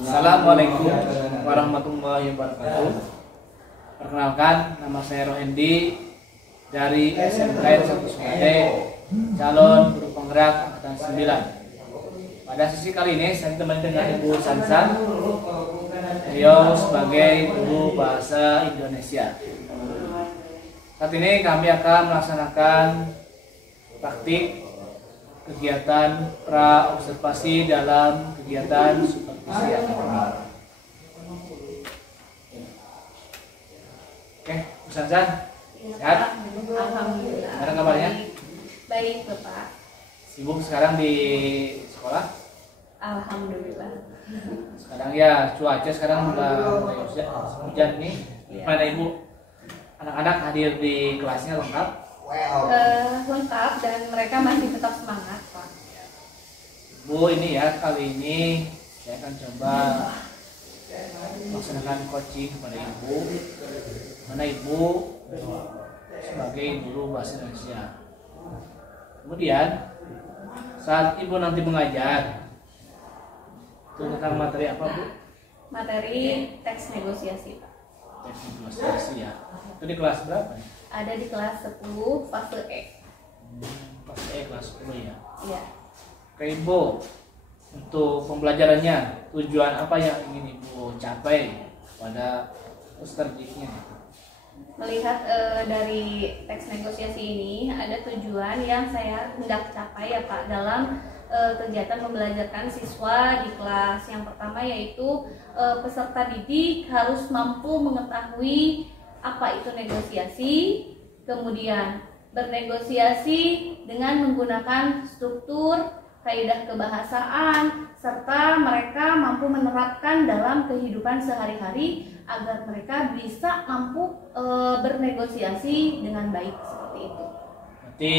Assalamualaikum warahmatullahi wabarakatuh. Perkenalkan, nama saya Rohendi dari SMKN 1 Sukade, calon guru penggerak angkatan 9. Pada sesi kali ini saya ditemani dengan Ibu Sansan. Beliau sebagai guru bahasa Indonesia. Saat ini kami akan melaksanakan praktik kegiatan pra observasi dalam kegiatan supervisi akademik. Oke, Bu Sansan, sehat? Alhamdulillah. Gimana kabarnya? Baik, Bapak. Sibuk sekarang di sekolah? Alhamdulillah. Sekarang ya cuaca sekarang udah mulai hujan nih. Gimana Ibu? Anak-anak hadir di kelasnya lengkap? Lengkap dan mereka masih tetap semangat, Pak. Bu, ini ya kali ini saya akan coba melaksanakan coaching kepada Ibu. Mana Ibu sebagai guru bahasa Indonesia. Kemudian saat Ibu nanti mengajar itu tentang materi apa, Bu? Materi teks negosiasi, Pak. Teks negosiasi ya. Itu di kelas berapa? Ada di kelas 10 fase E. Kelas E, kelas 10 ya. Iya. Oke Ibu, untuk pembelajarannya tujuan apa yang ingin Ibu capai pada peserta didiknya? Melihat dari teks negosiasi ini ada tujuan yang saya hendak capai ya Pak dalam kegiatan membelajarkan siswa di kelas. Yang pertama yaitu peserta didik harus mampu mengetahui apa itu negosiasi, kemudian bernegosiasi dengan menggunakan struktur, kaidah kebahasaan, serta mereka mampu menerapkan dalam kehidupan sehari-hari agar mereka bisa mampu bernegosiasi dengan baik seperti itu. Berarti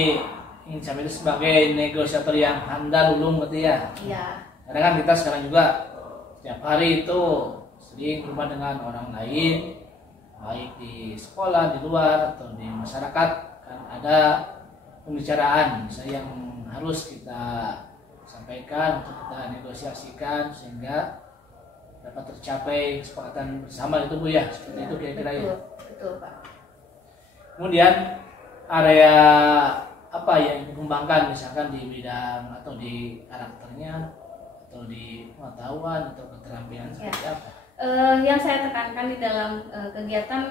ingin capai itu sebagai negosiator yang handal ulung berarti ya? Iya. Karena kan kita sekarang juga setiap hari itu sering berhubungan dengan orang lain, baik di sekolah, di luar, atau di masyarakat, kan ada pembicaraan misalnya yang harus kita sampaikan untuk kita negosiasikan sehingga dapat tercapai kesepakatan bersama itu Bu ya, seperti itu kira-kira ya. Betul Pak. Kemudian area apa yang dikembangkan misalkan di bidang atau di karakternya atau di pengetahuan atau keterampilan seperti apa? Yang saya tekankan di dalam kegiatan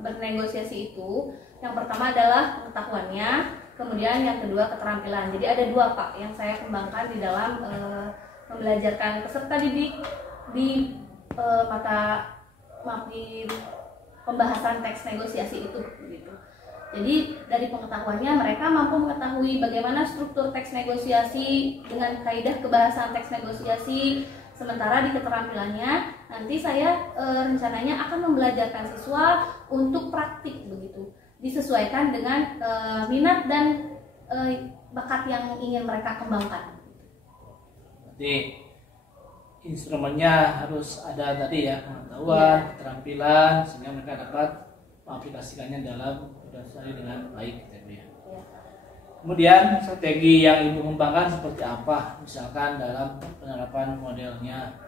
bernegosiasi itu, yang pertama adalah pengetahuannya, kemudian yang kedua keterampilan. Jadi ada dua Pak yang saya kembangkan di dalam membelajarkan peserta didik di di pembahasan teks negosiasi itu begitu. Jadi dari pengetahuannya mereka mampu mengetahui bagaimana struktur teks negosiasi dengan kaidah kebahasaan teks negosiasi. Sementara di keterampilannya nanti saya rencananya akan membelajarkan siswa untuk praktik begitu, disesuaikan dengan minat dan bakat yang ingin mereka kembangkan. Jadi instrumennya harus ada tadi ya, pengetahuan, keterampilan sehingga mereka dapat mengaplikasikannya dalam berdasarkan dengan baik gitu ya. Kemudian strategi yang Ibu kembangkan seperti apa? Misalkan dalam penerapan modelnya,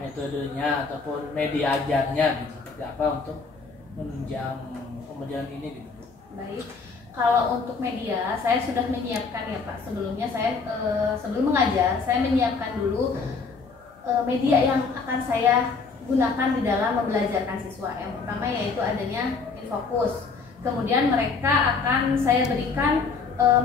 metodenya ataupun media ajarnya gitu. Seperti apa untuk menunjang pembelajaran ini gitu. Baik. Kalau untuk media, saya sudah menyiapkan ya Pak. Sebelumnya saya sebelum mengajar, saya menyiapkan dulu media yang akan saya gunakan di dalam membelajarkan siswa. Yang pertama yaitu adanya Infokus. Kemudian mereka akan saya berikan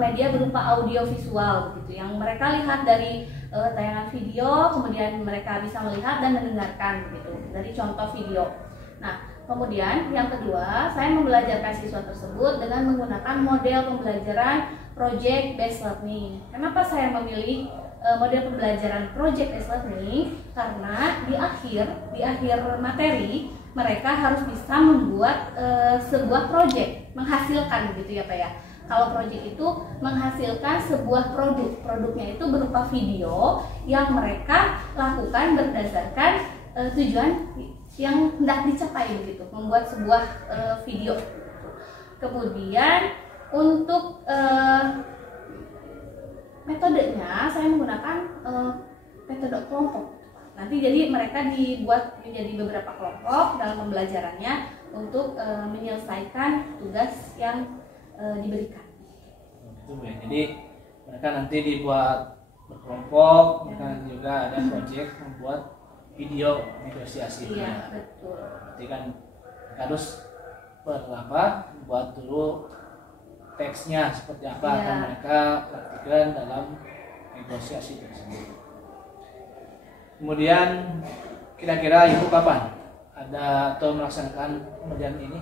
media berupa audio visual gitu, yang mereka lihat dari tayangan video, kemudian mereka bisa melihat dan mendengarkan gitu dari contoh video. Nah, kemudian yang kedua, saya membelajarkan siswa tersebut dengan menggunakan model pembelajaran project based learning. Kenapa saya memilih model pembelajaran project based learning? Karena di akhir materi mereka harus bisa membuat sebuah project, menghasilkan gitu ya Pak ya. Kalau project itu menghasilkan sebuah produknya itu berupa video yang mereka lakukan berdasarkan tujuan yang hendak dicapai begitu, membuat sebuah video. Kemudian untuk metodenya saya menggunakan metode kelompok. Nanti jadi mereka dibuat menjadi beberapa kelompok dalam pembelajarannya untuk menyelesaikan tugas yang diberikan. Itu ya. Jadi mereka nanti dibuat berkelompok, mereka juga ada proyek membuat video negosiasi. Iya, betul. Berarti kan mereka harus buat dulu teksnya seperti apa akan mereka praktikkan dalam negosiasi tersebut. Kemudian kira-kira Ibu kapan ada atau melaksanakan pengajian ini?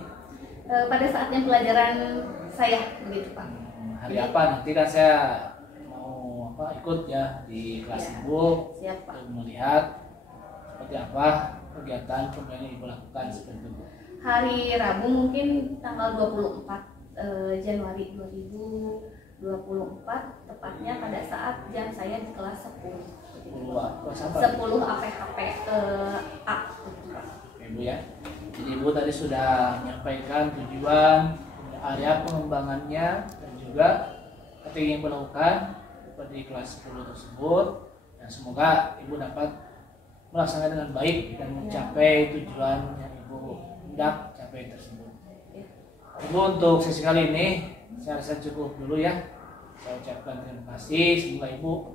Pada saatnya pelajaran saya begitu Pak. Hari apa nanti kan saya mau ikut ya di kelas Ibu untuk melihat seperti apa kegiatan yang Ibu lakukan seperti itu. Hari Rabu mungkin tanggal 24 Januari 2024, tepatnya pada saat jam saya di kelas 10. 10 APHP A. Ibu ya. Jadi Ibu tadi sudah menyampaikan tujuan, area pengembangannya, dan juga ketika ingin melakukan seperti kelas 10 tersebut. Dan semoga Ibu dapat melaksanakan dengan baik dan mencapai tujuan yang Ibu hendak capai tersebut. Ibu, untuk sesi kali ini saya rasa cukup dulu ya. Saya ucapkan terima kasih, semoga Ibu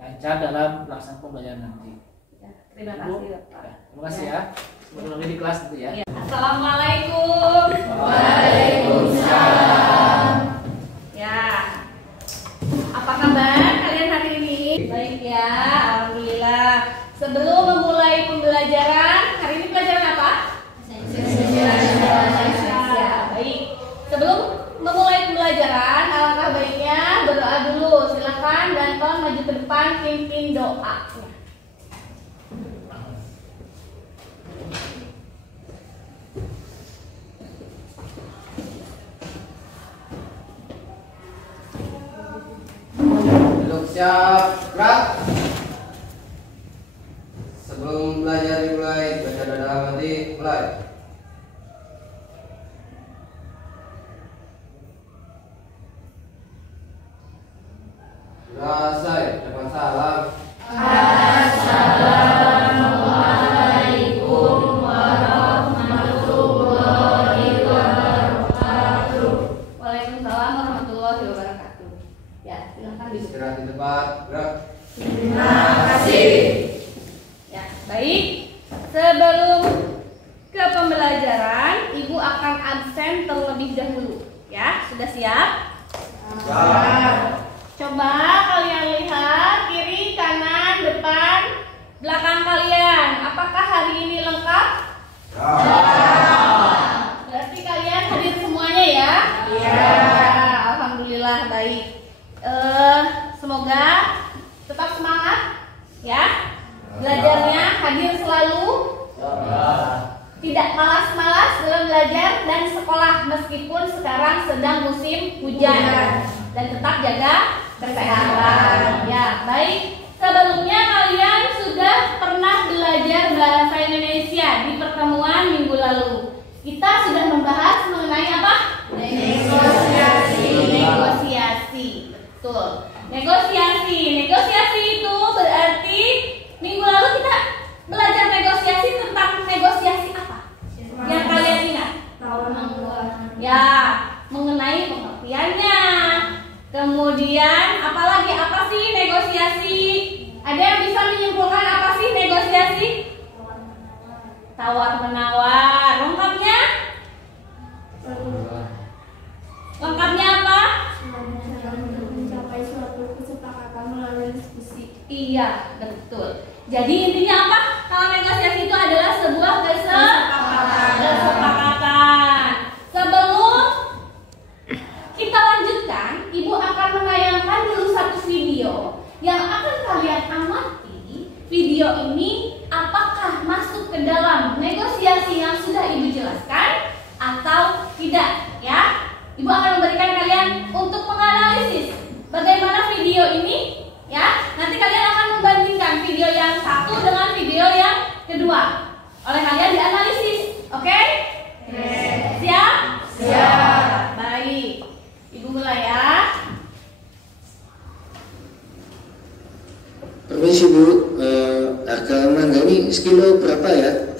lancar dalam pelaksanaan pembelajaran nanti. Ya, terima kasih Bapak. Terima kasih ya. Semoga lagi di kelas nanti ya. Assalamualaikum. Waalaikumsalam. Ya, apa kabar kalian hari ini? Baik ya, alhamdulillah. Sebelum memulai pembelajaran, hari ini pelajaran apa? Baik. Sebelum memulai pembelajaran, alangkah baiknya berdoa dulu. Silakan dan tolong maju ke depan, pimpin doa. Duduk siap, gerak. Sebelum belajar dimulai, baca doa hati, mulai. Selesai, dapat salam. Assalamualaikum warahmatullahi wabarakatuh. Waalaikumsalam warahmatullahi wabarakatuh. Ya, silakan duduk. Istirahat di tempat, gerak. Terima kasih. Ya, baik. Sebelum ke pembelajaran, Ibu akan absen terlebih dahulu. Ya, sudah siap? Siap. Coba kalian lihat kiri, kanan, depan, belakang kalian. Apakah hari ini lengkap? Berarti kalian hadir semuanya ya? Iya. Alhamdulillah baik. Semoga tetap semangat ya. Belajarnya hadir selalu. Tidak malas-malas dalam belajar dan sekolah meskipun sekarang sedang musim hujan. Dan tetap jaga kesehatan. Ya, baik. Sebelumnya kalian sudah pernah belajar bahasa Indonesia di pertemuan minggu lalu. Kita sudah membahas mengenai apa? Negosiasi. Betul. Negosiasi itu berarti minggu lalu kita belajar negosiasi tentang negosiasi apa? Yang kalian ingat? Ya, mengenai pengertiannya. Kemudian apalagi apa sih negosiasi? Ada yang bisa menyimpulkan apa sih negosiasi? Tawar menawar. Lengkapnya? Lengkapnya apa? Mencapai suatu kesepakatan melalui diskusi. Iya, betul. Jadi intinya apa? Kalau negosiasi itu adalah sebuah kesepakatan. Sebelum kita lanjutkan, Ibu akan menayangkan dulu satu video yang akan kalian amati. Video ini apakah masuk ke dalam negosiasi yang sudah Ibu jelaskan atau tidak ya? Ibu akan memberikan kalian untuk menganalisis bagaimana video ini ya. Nanti kalian akan membandingkan video yang satu dengan video yang kedua. Oleh kalian dianalisis. Oke? Siap? Siap. Baik. Ibu mulai ya. Permisi Bu, harga mangga ini sekilo berapa ya?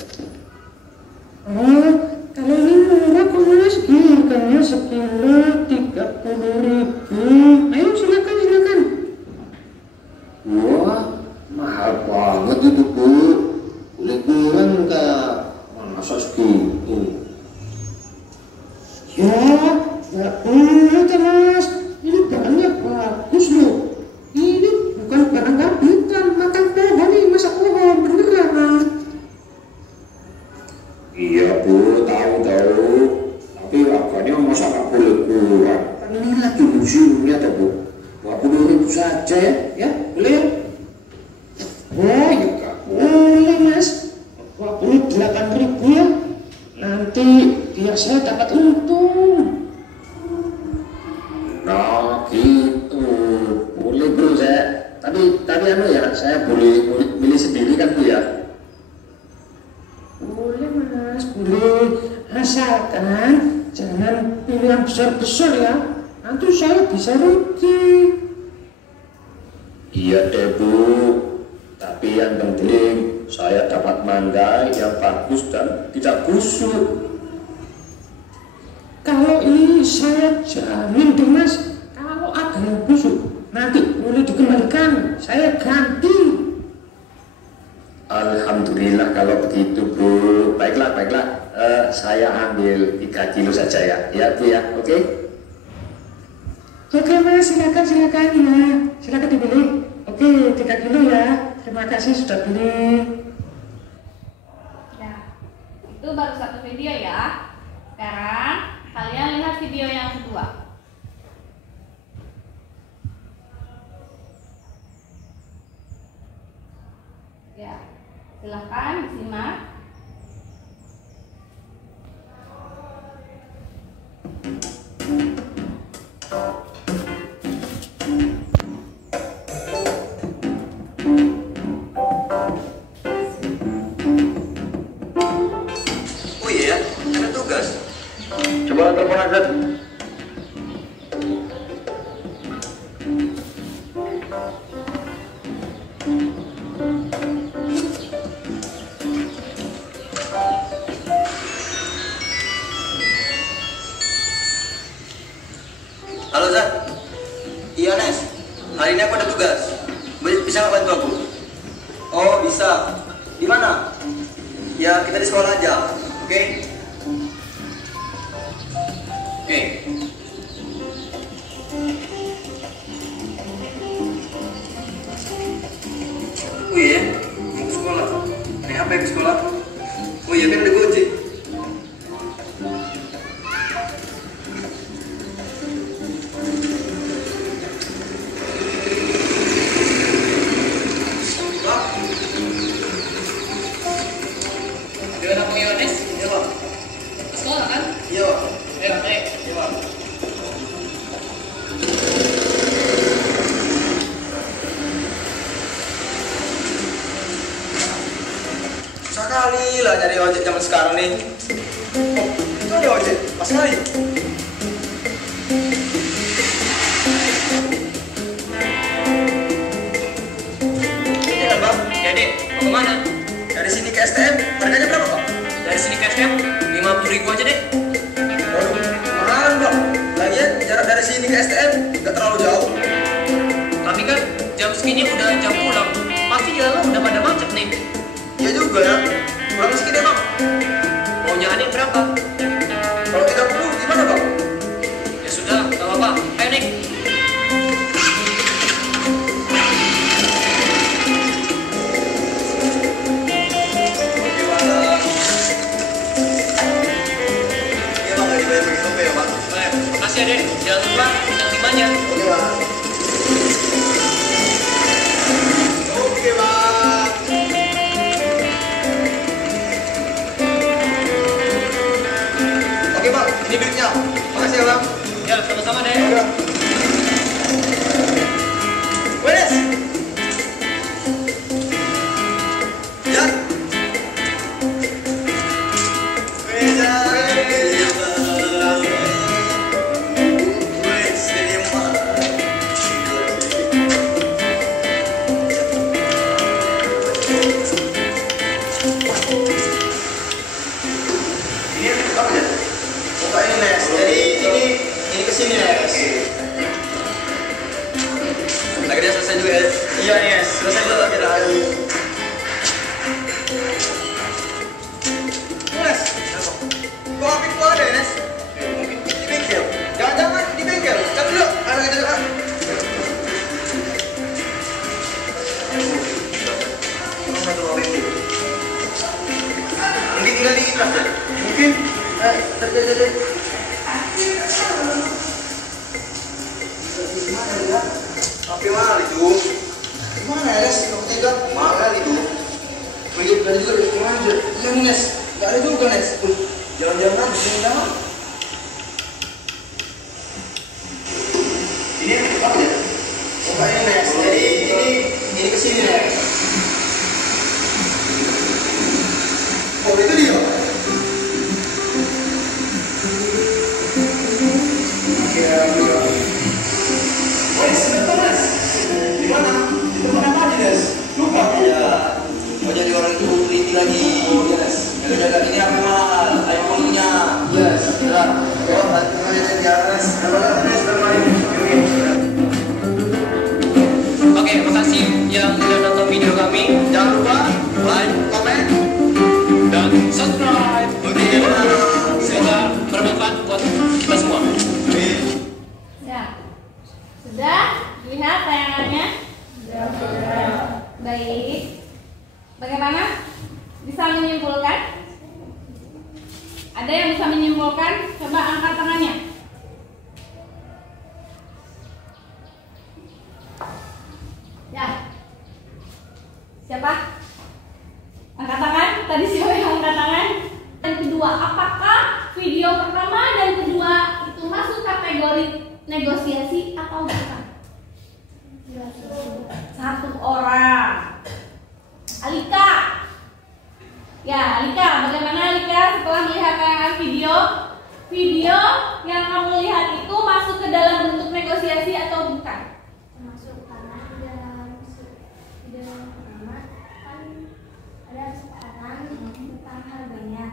Oh, kalau ini murah kok mas, ini harganya sekilo 30.000. Ayo silakan. Wah, mahal banget itu bu. Boleh kurang nggak? Masa segitu? Ya boleh mas. Ini barangnya bagus loh. Ini bukan barang rambutan, makan pohon nih, masak pohon beneran. Iya bu, tahu. Tapi harganya masa nggak boleh kurang? Kan ini lagi museumnya tuh bu. 20.000 saja ya, boleh? Oh ya nggak boleh mas. 28.000 ya. Nanti biar saya dapat untung. Nah gitu, boleh bro saya. Tapi ya, saya boleh milih sendiri kan bu ya? Boleh mas, boleh. Asalkan jangan pilih yang besar-besar ya. Nanti saya bisa rugi. Iya deh bu. Tapi yang penting saya dapat mangga yang bagus dan tidak busuk. Kalau ini saya jamin deh mas, kalau ada yang busuk nanti boleh dikembalikan, saya ganti. Alhamdulillah kalau begitu bu. Baiklah, saya ambil 3 kilo saja ya bu ya, oke? Oke mas, silakan ya, silakan dibeli. Oke, 3 kilo ya. Terima kasih sudah beli. Nah, itu baru satu video ya. Sekarang kalian lihat video yang kedua. Ya, silahkan disimak. Oh iya, ada tugas. Coba telepon Azad. Halo Zat. Iya Nes, hari ini aku ada tugas. Bisa nggak bantu aku? Oh bisa. Di mana? Ya kita di sekolah aja. Oke? Oke. Oh iya, mau ke sekolah. Naik apa ya ke sekolah? Oh iya kan ada Gojek. Dengan aku Yones, Iya Pak. ke sekolah kan? Iya Pak. Ayo, naik. Iya Pak. Susah kali lah nyari ojek zaman sekarang nih. Oh, itu ada ojek, Mas kali. Ini kan Bang, Ya dek, mau kemana? dari sini ke STM, harganya berapa Bang? Dari sini ke STM, 50.000 aja deh. Waduh, mahal Bang. Lagian jarak dari sini ke STM nggak terlalu jauh. Tapi kan jam segini udah jam pulang. Pasti jalan udah pada macet nih. Iya juga ya. Kurang meski deh Bang. Maunya adek berapa? Kalau 30 gimana Bang? Ya sudah, gak apa-apa. Ayo naik. Oke Bang. Iya Bang, lagi bayar pakai GoPay ya Bang. Baik, makasih adek. Jangan lupa yang timanya. Oke Bang. Oke Bang. Nes, kok HP gua ada ya, Nes? Mungkin di bengkel. Jangan-jangan di bengkel. Cek dulu. Ada kita dulu. Mungkin tinggal di kelas ya? Mungkin. Terjadi. HP mahal itu. Gimana ya, Nes? Kamu tega? Mahal itu. Begitu tadi juga dari kemana aja? Iya, Nes. Gak ada juga, Nes. Jangan-jangan di sini dalam. Ini apa ya? Oh, ini, Nes. Jadi ini kesini, Nes. Oh, itu dia. Wes, betul, Nes. Di mana? Di tempat apa aja, Nes? Lupa. Iya. Mau jadi orang itu teliti lagi. Yes. Jaga-jaga ini apa mahal? iPhone-nya. Yes. Benar. Oh, hati-hati aja di atas. Kalau Nes bermain. Oke, makasih yang sudah nonton video kami. Jangan lupa like, comment, dan subscribe. Oke, semoga bermanfaat buat kita semua. Ya. Sudah lihat tayangannya? Sudah. Baik. Bagaimana? Bisa menyimpulkan? Ada yang bisa menyimpulkan? Coba angkat tangannya. Ya. Siapa? Angkat tangan. Tadi siapa yang angkat tangan? Dan kedua, apakah video pertama dan kedua itu masuk kategori negosiasi atau bukan? Satu orang. Alika. Ya, Alika, bagaimana Alika setelah melihat tayangan video yang kamu lihat itu masuk ke dalam bentuk negosiasi atau bukan? Termasuk karena di dalam video pertama kan ada kesepakatan tentang harganya.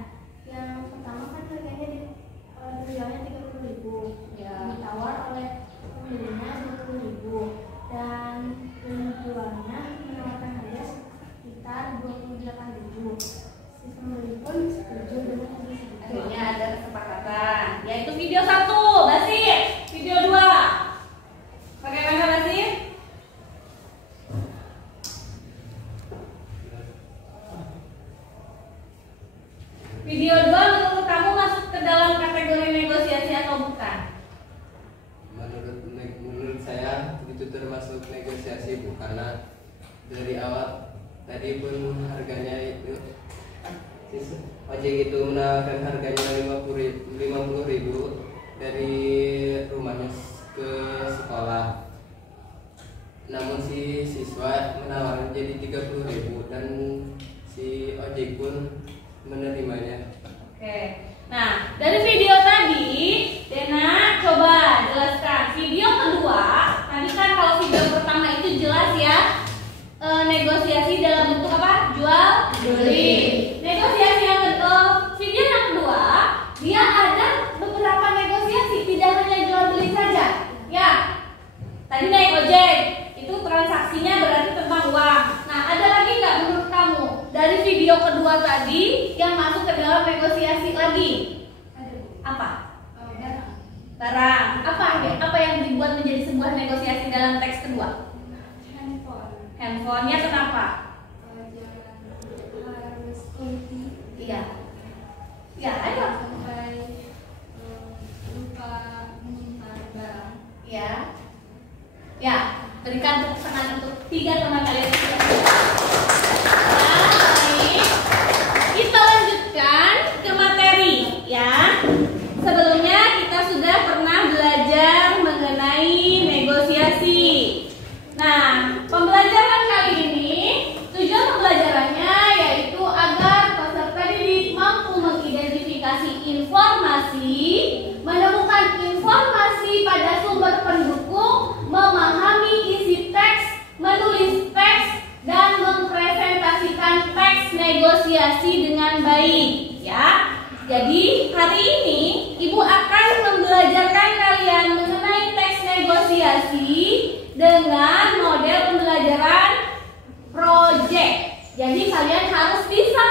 Yang pertama kan harganya terjualnya 30.000, Ya. ditawar oleh pembelinya 20.000 dan penjualnya menawarkan harga sekitar 28.000. Si pembeli pun setuju dengan harga segitu. Akhirnya ada kesepakatan, yaitu video 1, Basir. Video 2. Bagaimana, Basir? Video 2 menurut kamu masuk ke dalam kategori negosiasi atau bukan? Menurut saya itu termasuk negosiasi, Bu, karena dari awal tadi pun harganya itu ojek itu menawarkan harganya 50.000 dari rumahnya ke sekolah. Namun si siswa menawarkan jadi 30.000 dan si ojek pun menerimanya. Oke. Nah, dari video tadi, Dena coba jelaskan. Video kedua, tadi kan kalau video pertama itu jelas ya, negosiasi dalam bentuk apa? Jual beli. Negosiasi yang kedua, video yang kedua, dia ada beberapa negosiasi, tidak hanya jual beli saja. Ya, tadi naik ojek, itu transaksinya berarti tentang uang. Nah, ada lagi nggak menurut kamu dari video kedua tadi yang masuk ke dalam negosiasi lagi? Apa? Barang. Apa yang dibuat menjadi sebuah negosiasi dalam teks kedua? Handphonenya kenapa? Harus kunci. Iya. Ya, ayo. Sampai lupa menyimpan barang. Ya. Ya, berikan tepuk tangan untuk 3 teman kalian. Baik. Kita lanjutkan ke materi ya. Sebelumnya kita sudah pernah belajar mengenai negosiasi. Nah, pembelajaran kali ini tujuan pembelajarannya yaitu agar peserta didik mampu mengidentifikasi informasi, menemukan informasi pada sumber pendukung, memahami isi teks, menulis teks, dan mempresentasikan teks negosiasi dengan baik ya. Jadi hari ini Ibu akan membelajarkan kalian mengenai teks negosiasi dengan model pembelajaran project. Jadi kalian harus bisa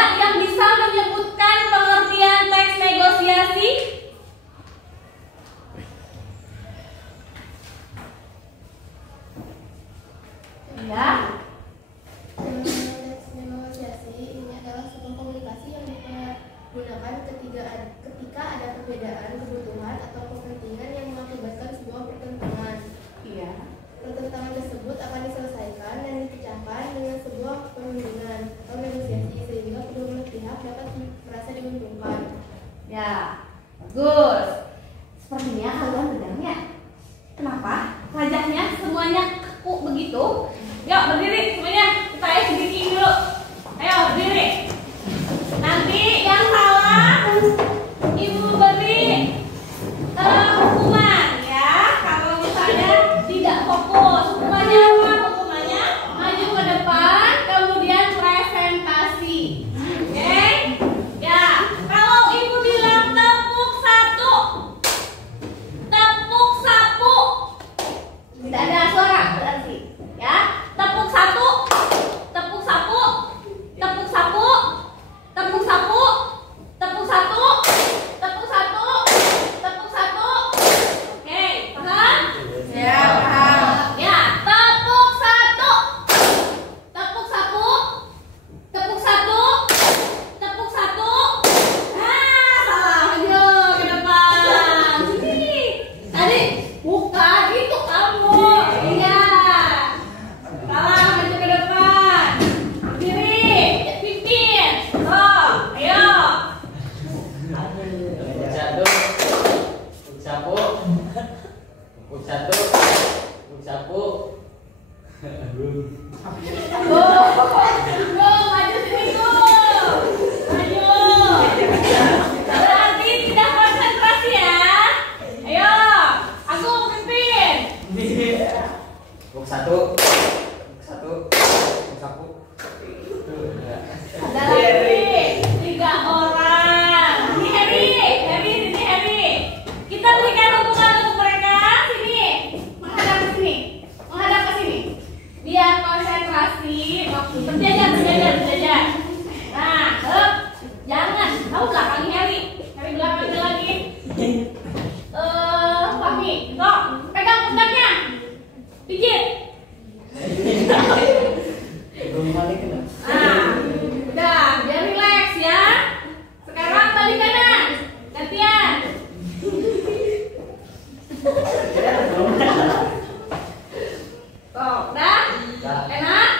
Ada yang bisa menyebutkan pengertian teks negosiasi? Ya. Teks negosiasi ini adalah sebuah komunikasi yang digunakan ketika ada perbedaan kebutuhan atau kepentingan yang mengakibatkan sebuah pertentangan. Iya. Pertentangan tersebut akan diselesaikan dan dipecahkan dengan sebuah perundingan atau negosiasi sehingga kedua belah pihak dapat merasa diuntungkan. Ya, bagus. Sepertinya kalian bedarnya. Kenapa? Wajahnya semuanya kaku begitu. Yuk berdiri semuanya. Kita speaking dulu. Ayo berdiri. Nanti yang salah ibu beri hukuman ya. Kalau misalnya tidak fokus, hukumannya apa? Hukumannya maju ke depan, kemudian presentasi. Oke? Ya. Kalau ibu bilang tepuk satu, tepuk sapu, tidak ada suara berarti. Ya. Tepuk satu, tepuk sapu, tepuk sapu, tepuk sapu, tepuk satu, tepuk satu, tepuk satu. Oke, paham? Ya, paham. Ya, tepuk satu, tepuk sapu, tepuk satu, tepuk satu. Ah, salah. Maju ke depan. Sini. Tadi bukan itu kamu. Iya. Salah, maju ke depan. Berdiri, pimpin. Stop. Ayo. Go, maju sini go. Maju. Berarti tidak konsentrasi ya. Ayo, aku pimpin. Ada lagi 3 orang. Ini Harry, sini Harry. Kita berikan hukuman untuk mereka. Sini, menghadap ke sini, biar konsentrasi. Berjajar. Nah, jangan. Tahu belakangnya Harry belakangnya lagi. Fahmi, Tok, pegang pundaknya. Pijit. Nah, udah, biar relax ya. Sekarang balik kanan, gantian. Tuh, udah? Enak?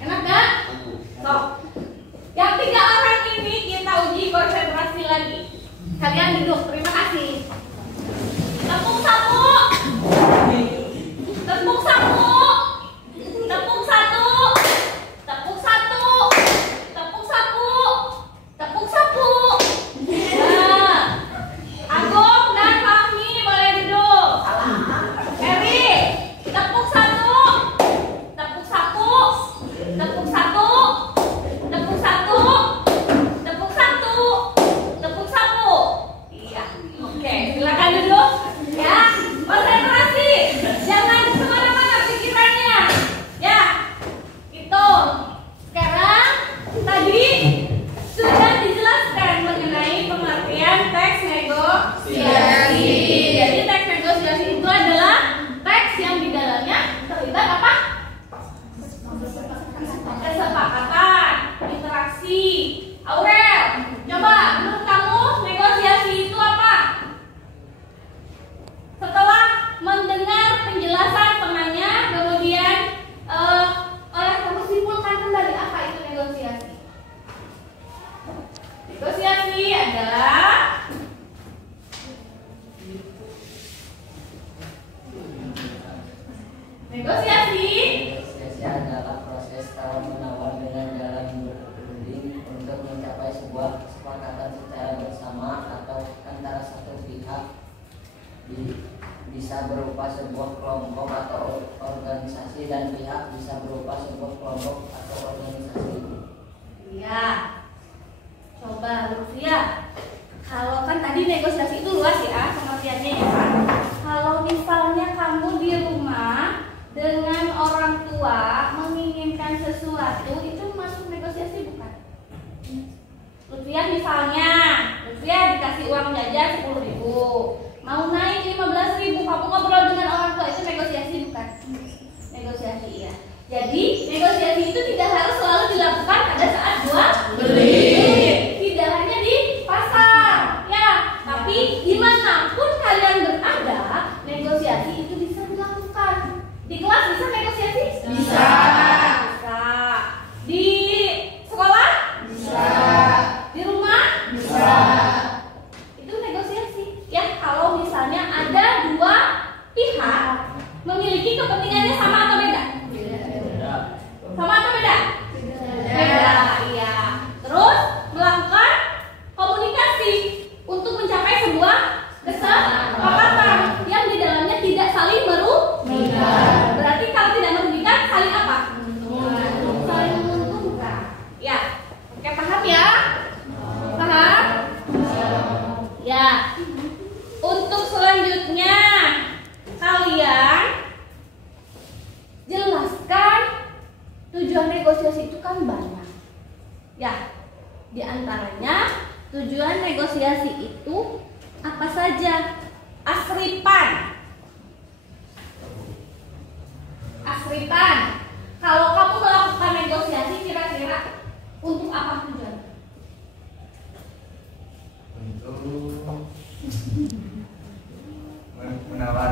Enak gak? Tuh. Yang 3 orang ini kita uji konsentrasi lagi. Kalian duduk, terima kasih. Tepuk sapu. Tepuk sapu. Tepuk satu. Tepuk satu. Tepuk sapu. Tepuk sapu. Nah, Agung dan Fahmi boleh duduk. Harry, tepuk satu. Tepuk sapu. Tepuk satu. Tepuk satu. Tepuk satu. Tepuk sapu. Iya. Oke, silakan duduk. Ya, konsentrasi. Jangan kemana-mana pikirannya. Ya, itu. Sekarang tadi sudah dijelaskan mengenai pengertian teks negosiasi. Jadi teks negosiasi itu adalah teks yang di dalamnya terlibat apa? Kesepakatan, interaksi. Aurel, coba menurut kamu negosiasi itu apa? Setelah mendengar penjelasan temannya, kemudian oleh kamu simpulkan kembali apa itu negosiasi. Negosiasi adalah proses tawar-menawar dengan jalan berunding untuk mencapai sebuah kesepakatan secara bersama atau antara satu pihak, bisa berupa sebuah kelompok atau organisasi dan pihak bisa berupa sebuah kelompok atau organisasi. Iya. Coba Lutfia. Kalau kan tadi negosiasi itu luas ya pengertiannya ya. Kalau misalnya kamu di rumah dengan orang tua menginginkan sesuatu, itu masuk negosiasi bukan? Lutfiah misalnya, Lutfiah dikasih uang jajan 10.000, mau naik 15.000, kamu ngobrol dengan orang tua, itu negosiasi bukan? Negosiasi ya. Jadi negosiasi itu tidak harus selalu dilakukan pada saat jual beli. Tidak hanya di pasar, ya, tapi dimanapun kalian berada, negosiasi itu bisa dilakukan. Di kelas bisa negosiasi? Bisa. Bisa. Di sekolah? Bisa. Di rumah? Bisa. Itu negosiasi. Ya, kalau misalnya ada dua pihak memiliki kepentingannya sama atau beda? Sama atau beda? Beda, iya. Terus melakukan komunikasi untuk mencapai sebuah kesepakatan yang di dalamnya tidak saling merugikan. Berarti kalau tidak merugikan, saling apa? Saling menguntungkan. Ya, oke, paham ya? Paham? Ya. Untuk selanjutnya, kalian jelaskan tujuan negosiasi itu kan banyak. Ya, di antaranya tujuan negosiasi itu apa saja? Asripan. Asripan. Kalau kamu melakukan negosiasi, kira-kira untuk apa tujuan? Untuk menawar.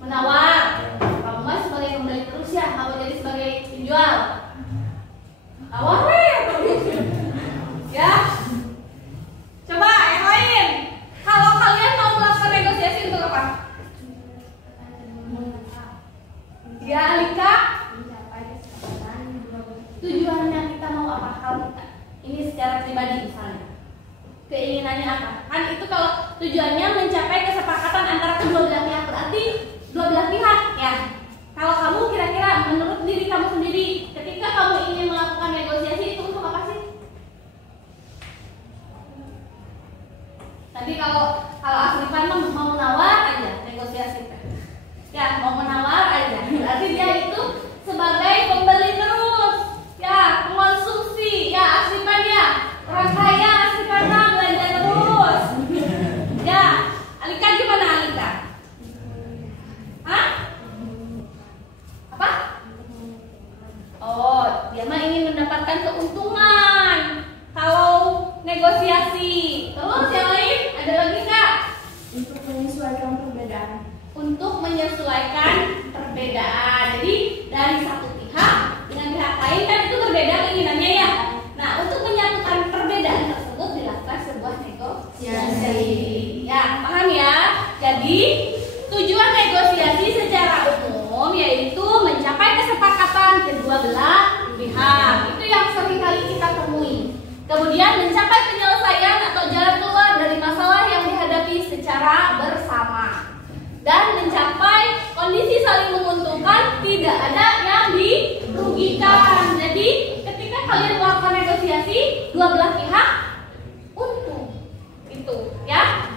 Menawar. Kamu mah sebagai pembeli terus ya, kamu jadi sebagai penjual. Tawarin. Ya. Coba yang lain. Kalau kalian mau melakukan negosiasi untuk apa? Ya, Alika. Tujuannya kita mau apa? Kalau ini secara pribadi misalnya, keinginannya apa? Kan itu kalau tujuannya mencapai kesepakatan antara kedua belah pihak, berarti dua belah pihak ya. Kalau kamu kira-kira menurut diri kamu sendiri, ketika kamu ingin melakukan negosiasi itu untuk apa sih? Tadi kalau Asrifan mau menawar aja negosiasi, ya mau menawar aja, berarti dia itu sebagai pembeli terus, ya konsumsi, ya Asrifan ya orang kaya, Asrifan belanja terus, ya. Alika gimana Alika? Hah? Apa? Oh, dia mah ingin mendapatkan keuntungan kalau negosiasi. Terus yang lain ada lagi nggak? Untuk menyesuaikan perbedaan. Untuk menyesuaikan perbedaan. Jadi dari satu pihak dengan pihak lain kan itu berbeda keinginannya ya. Nah, untuk menyatukan perbedaan tersebut dilakukan sebuah negosiasi. Ya, paham ya? Jadi tujuan negosiasi secara umum yaitu mencapai kesepakatan kedua belah pihak. Itu yang sering kali kita temui. Kemudian mencapai penyelesaian atau jalan keluar dari masalah yang dihadapi secara bersama. Dan mencapai kondisi saling menguntungkan, tidak ada yang dirugikan. Jadi ketika kalian melakukan negosiasi, dua belah pihak untung. Itu ya.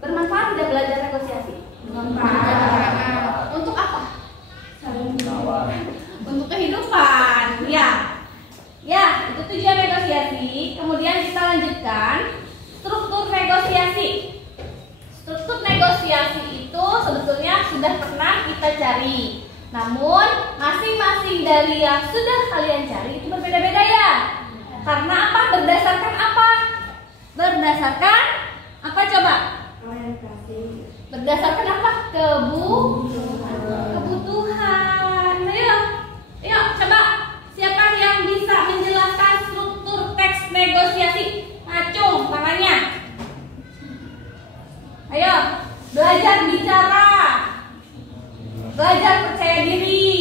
Bermanfaat tidak belajar negosiasi? Bermanfaat. Untuk apa? Untuk kehidupan, ya. Ya, itu tujuan negosiasi. Kemudian kita lanjutkan struktur negosiasi. Struktur negosiasi itu sebetulnya sudah pernah kita cari. Namun masing-masing dari yang sudah kalian cari itu berbeda-beda ya. Karena apa? Berdasarkan apa? Berdasarkan apa coba? Berdasarkan apa? Kebutuhan. Ayo coba. Siapa yang bisa menjelaskan struktur teks negosiasi? Acung tangannya. Ayo, belajar bicara. Belajar percaya diri.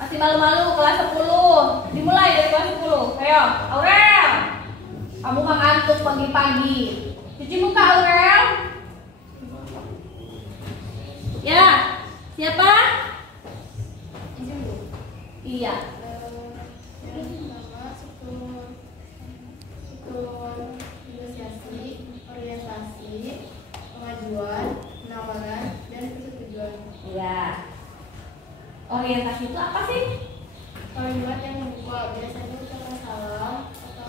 Masih malu-malu kelas 10. Dimulai dari kelas 10. Ayo, Aurel. Kamu kan ngantuk pagi-pagi. Cuci muka Aurel. Ya, siapa? Iya. Pertama, struktur negosiasi, orientasi, pengajuan, penawaran, dan persetujuan. Iya. Orientasi itu apa sih? Kalimat yang membuka biasanya ucapan salam atau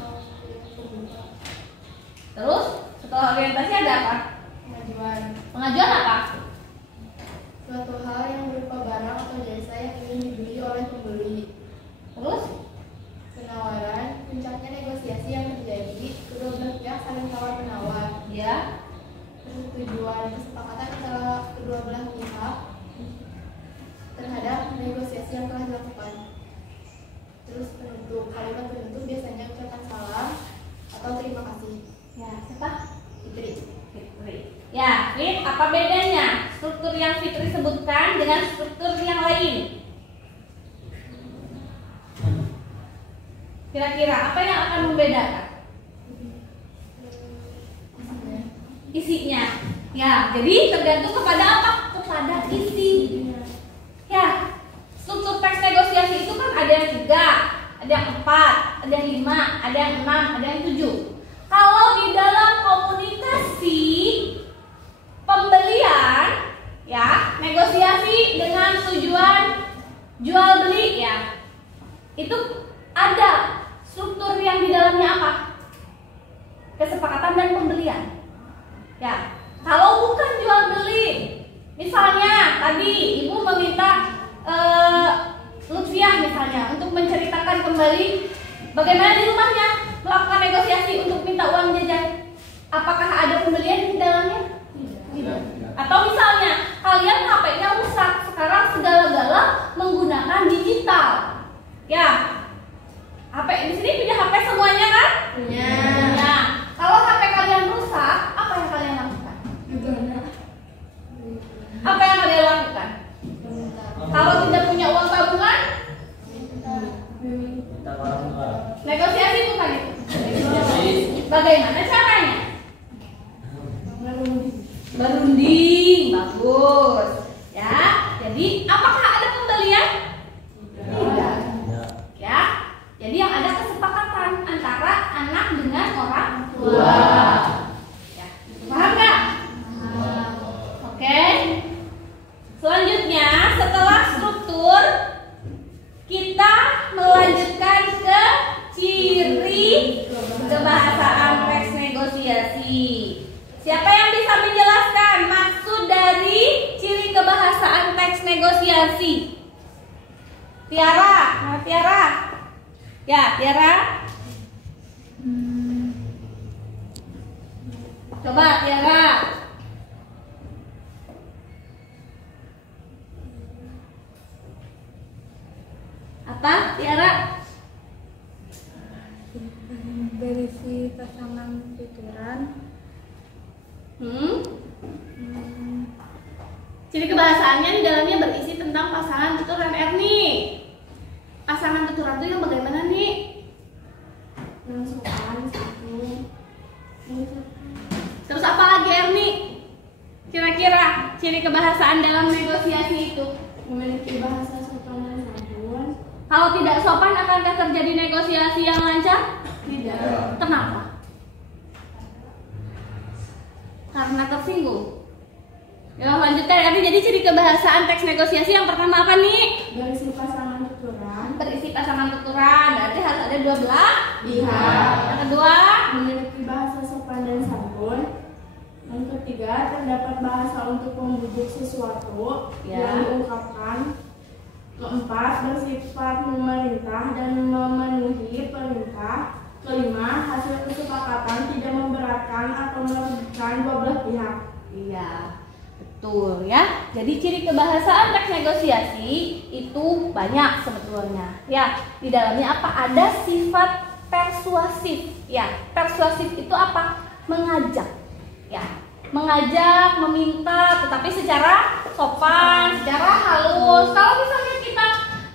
Apa bedanya struktur yang Fitri sebutkan dengan struktur yang lain? Kira-kira apa yang akan membedakan? Isinya. Ya, jadi tergantung kepada apa? Kepada isi. Ya, struktur teks negosiasi itu kan ada yang 3, ada yang 4, ada yang 5, ada yang 6, ada yang 7. Kalau di dalam komunikasi pembelian, ya, negosiasi dengan tujuan jual beli, ya, itu ada struktur yang di dalamnya apa? Kesepakatan dan pembelian. Ya, kalau bukan jual beli, misalnya tadi ibu meminta Lutfiah misalnya untuk menceritakan kembali bagaimana di rumahnya melakukan negosiasi untuk minta uang jajan. Apakah ada pembelian di dalamnya? Tidak. Atau misalnya kalian HP-nya rusak, sekarang segala-gala menggunakan digital. Ya, HP di sini punya HP semuanya kan? Punya. Ya. Kalau HP kalian rusak, apa yang kalian lakukan? Apa yang kalian lakukan? Kalau tidak punya uang tabungan, negosiasi bukan itu. Bagaimana caranya? Berunding, bagus. Ya, jadi apakah ada pembelian? Tidak. Ya, jadi yang ada kesepakatan antara anak dengan orang tua. Ya, paham nggak? Oke. Selanjutnya, setelah struktur, kita melanjutkan ke ciri kebahasaan teks negosiasi. Siapa yang bisa menjelaskan maksud dari ciri kebahasaan teks negosiasi? Tiara, nah Tiara. Ya, Tiara. Coba Tiara. Apa, Tiara? Berisi pasangan tuturan. Ciri kebahasaannya di dalamnya berisi tentang pasangan tuturan. Erni, pasangan tuturan itu yang bagaimana nih? Yang sopan, santun. Terus apa lagi Erni? Kira-kira ciri kebahasaan dalam negosiasi itu? Memiliki bahasa sopan dan santun. Kalau tidak sopan, akankah terjadi negosiasi yang lancar? Tidak. Kenapa? Karena tersinggung. Ya, lanjutkan. Jadi ciri kebahasaan teks negosiasi yang pertama apa nih? Berisi pasangan tuturan. Berisi pasangan tuturan. Berarti harus ada dua belah pihak. Yang kedua, Memiliki bahasa sopan dan santun. Yang ketiga, terdapat bahasa untuk membujuk sesuatu yang diungkapkan. Keempat, bersifat memerintah dan memenuhi perintah. Kelima, hasil kesepakatan tidak memberatkan atau merugikan dua belah pihak. iya, betul ya. Jadi ciri kebahasaan teks negosiasi itu banyak sebetulnya. Ya, di dalamnya apa? Ada sifat persuasif. Ya, persuasif itu apa? Mengajak. Ya, mengajak, meminta, tetapi secara sopan, secara halus. Kalau misalnya kita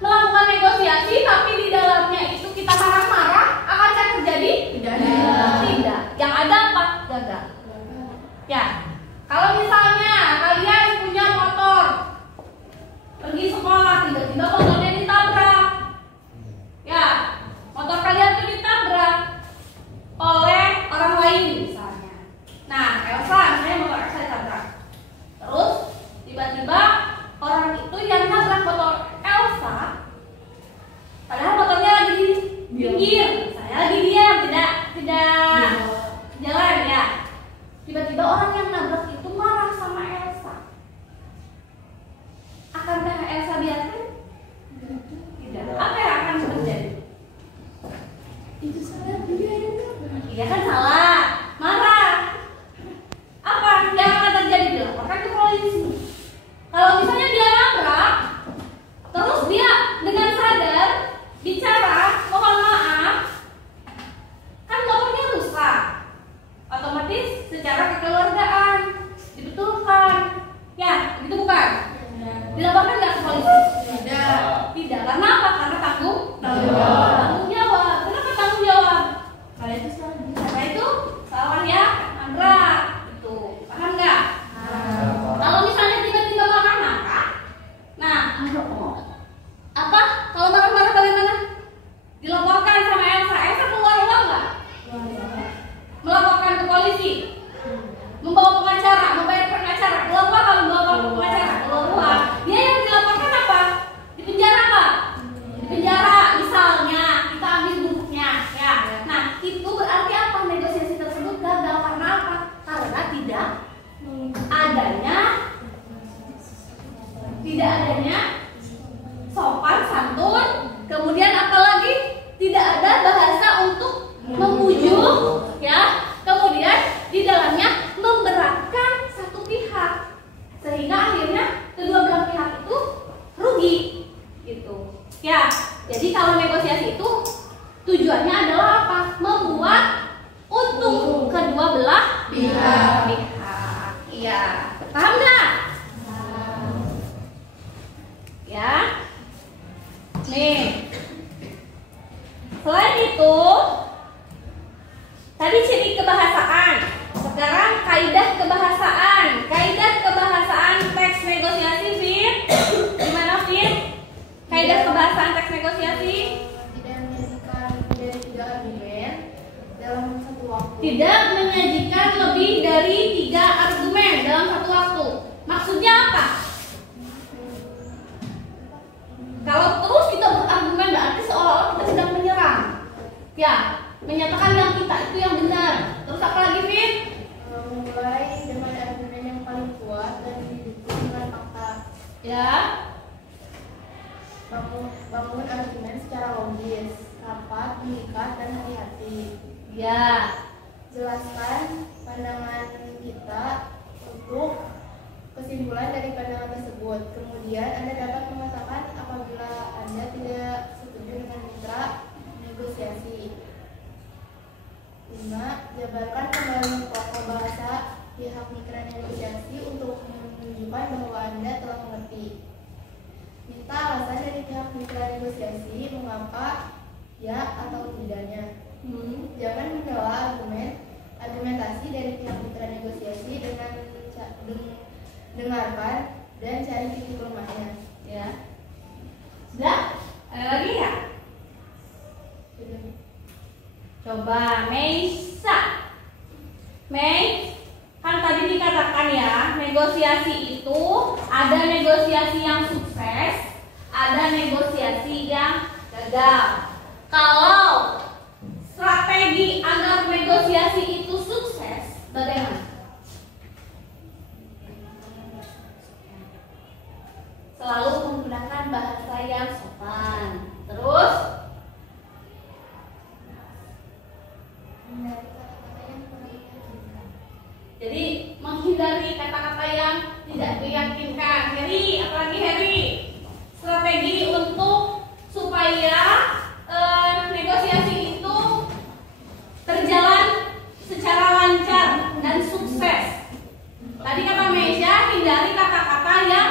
melakukan negosiasi, tapi di dalamnya itu kita marah-marah, akan terjadi? Tidak. Yang ada apa? Gagal. Ya, kalau misalnya kalian punya motor, pergi sekolah, tiba-tiba motornya ditabrak. Ya, motor kalian itu ditabrak oleh orang lain misalnya. Nah, Elsa, saya motor Elsa ditabrak. Terus tiba-tiba orang itu yang nabrak motor Elsa, padahal motornya lagi di pinggir, saya lagi diam, tidak jalan ya. Tiba-tiba orang yang nabrak itu marah sama Elsa. Akankah Elsa biarkan? Tidak. Apa yang akan terjadi? Itu salah dia yang nabrak. Iya kan salah, marah. Apa yang akan terjadi? Dilaporkan ke polisi. Kalau misalnya dia nabrak, terus dia dengan sadar bicara mohon maaf, kan motornya rusak, otomatis secara kekeluargaan dibetulkan. membuat untung kedua belah pihak. Iya, paham nggak? Ya, nih. Selain itu, tadi ciri kebahasaan. Sekarang kaidah kebahasaan. Kaidah kebahasaan teks negosiasi, Fit. Gimana, Fit? Kaidah kebahasaan teks negosiasi? Tidak menyajikan dari 3 argumen dalam satu waktu. Tidak menyajikan lebih dari 3 argumen dalam satu waktu. Maksudnya apa? Kalau terus kita berargumen berarti seolah-olah kita sedang menyerang. Ya, menyatakan yang kita itu yang benar. Terus apa lagi, Fit? Memulai dengan argumen yang paling kuat dan didukung dengan fakta. Ya. Bangun argumen secara logis, rapat, mengikat, dan hati-hati. Ya. Jelaskan pandangan kita untuk kesimpulan dari pandangan tersebut. Kemudian Anda dapat mengatakan apabila Anda tidak setuju dengan mitra negosiasi. 5. Jabarkan kembali pokok bahasa pihak mitra negosiasi untuk menunjukkan bahwa Anda telah mengerti. Minta alasan dari pihak mitra negosiasi mengapa ya atau tidaknya. Jangan menjawab argumentasi dari pihak mitra negosiasi dengan dengarkan dan cari titik lemahnya. Ya. Sudah? Ada lagi ya? Coba Meisa. Mei, kan tadi dikatakan ya, negosiasi itu ada negosiasi yang sukses, ada negosiasi yang gagal. Kalau strategi agar negosiasi itu sukses, bagaimana? Selalu menggunakan bahasa yang sopan. Terus jadi menghindari kata-kata yang tidak meyakinkan. Heri, apalagi Heri, strategi untuk supaya negosiasi itu terjalan secara lancar dan sukses. Tadi kata Meja, hindari kata-kata yang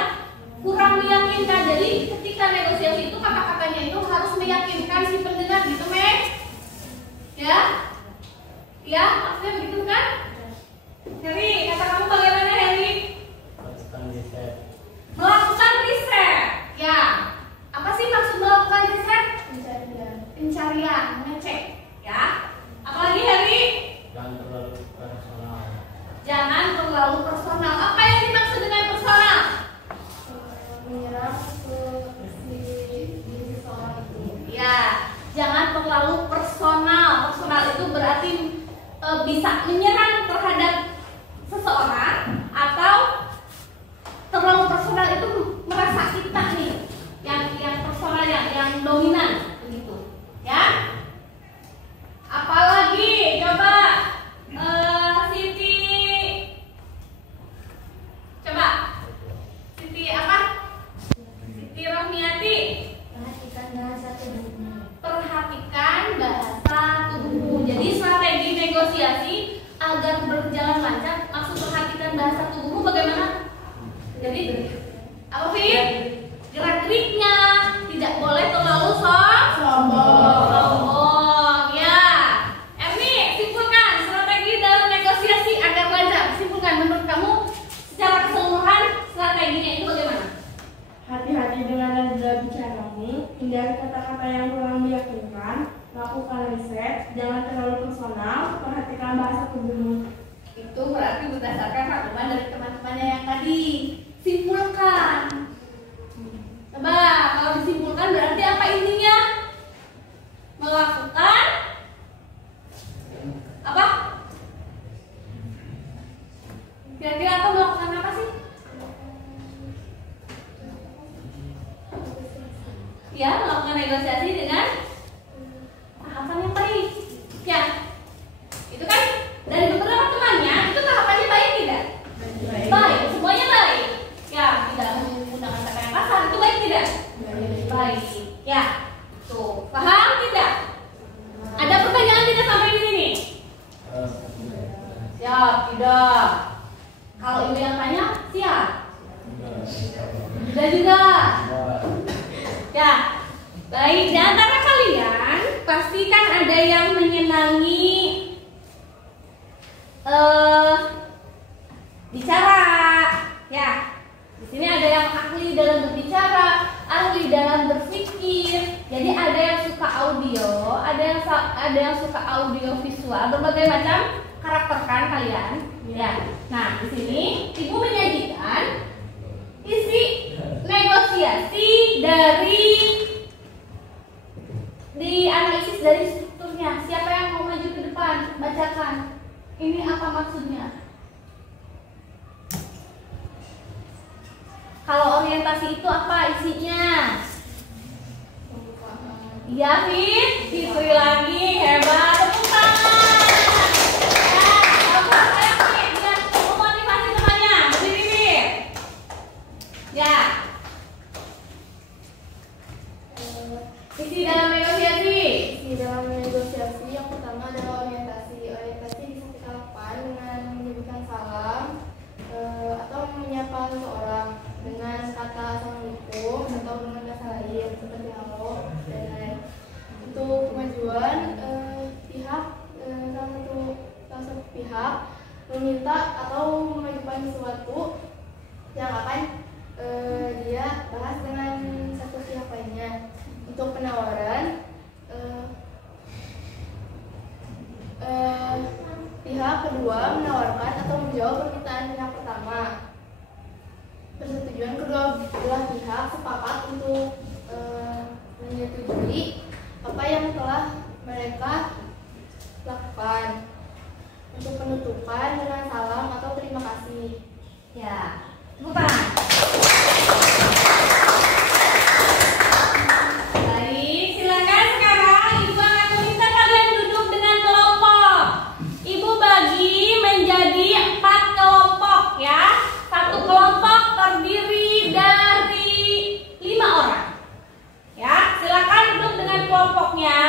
kurang meyakinkan. Jadi ketika negosiasi itu kata-katanya itu harus meyakinkan si pendengar, gitu, Meg? Ya? Ya, maksudnya begitu kan? Heri, kata kamu bagaimana, Heri? Melakukan riset. Ya. Apa sih maksud melakukan riset? Pencarian, mengecek. Ya. Apalagi, Heri? Jangan terlalu personal. Apa yang dimaksud dengan personal? Menyerang ke diri seseorang itu. Ya, jangan terlalu personal. Personal itu berarti bisa menyerang terhadap seseorang, atau terlalu personal itu merasa kita nih yang personal, yang dominan begitu. Ya. Apalagi coba Siti. Coba Siti apa? Siti Rohmiati. Perhatikan bahasa tubuhmu. Perhatikan bahasa tubuhmu. Jadi strategi negosiasi agar berjalan lancar, maksud perhatikan bahasa tubuhmu bagaimana? Jadi apa sih? Gerak-geriknya tidak boleh terlalu sombong. Ya. Erni, simpulkan strategi dalam negosiasi agar lancar. Simpulkan, menurut kamu secara keseluruhan strateginya itu bagaimana? Hati-hati dengan nada bicaramu, hindari kata-kata yang kurang meyakinkan, lakukan riset, jangan terlalu personal, perhatikan bahasa tubuhmu. Itu berarti berdasarkan rangkuman dari teman-temannya yang tadi. Simpulkan. Coba kalau disimpulkan berarti apa intinya? Melakukan apa? Kira-kira apa melakukan apa sih? Ya, melakukan negosiasi dengan tahapan yang baik. Ya, itu kan dari beberapa temannya itu tahapannya baik tidak? Baik, semuanya baik. Ya, tidak menggunakan kata yang kasar itu baik tidak? Baik. Ya, tuh paham tidak? Baik, di antara kalian pasti kan ada yang menyenangi bicara, ya. Di sini ada yang ahli dalam berbicara, ahli dalam berpikir. Jadi ada yang suka audio, ada yang suka audio visual, berbagai macam karakter kan kalian. Ya. Nah, di sini Ibu menyajikan isi negosiasi dari dianalisis dari strukturnya. Siapa yang mau maju ke depan? Bacakan. Ini apa maksudnya? Kalau orientasi itu apa isinya? Iya, Fit. Isi lagi, hebat. Tepuk tangan. Ya, bagus. Ayo, Fit. Biar memotivasi temannya. Berdiri, Fit. Ya. Isi dalam negosiasi. Isi dalam negosiasi yang pertama adalah orientasi. Orientasi bisa kita lakukan dengan menyebutkan salam atau menyapa seseorang dengan kata assalamualaikum atau dengan bahasa lain seperti halo dan lain. Untuk kemajuan pihak salah satu pihak meminta atau memajukan sesuatu yang akan dia bahas dengan satu pihak lainnya. Untuk penawaran pihak kedua menawarkan atau menjawab permintaan pihak pertama. Persetujuan kedua belah pihak sepakat untuk menyetujui apa yang telah mereka lakukan. Untuk penutupan dengan salam atau terima kasih. Ya, tepuk tangan. Baik, silakan sekarang Ibu akan meminta kalian duduk dengan kelompok. Ibu bagi menjadi 4 kelompok ya. Satu kelompok terdiri dari 5 orang. Ya, silakan duduk dengan kelompoknya.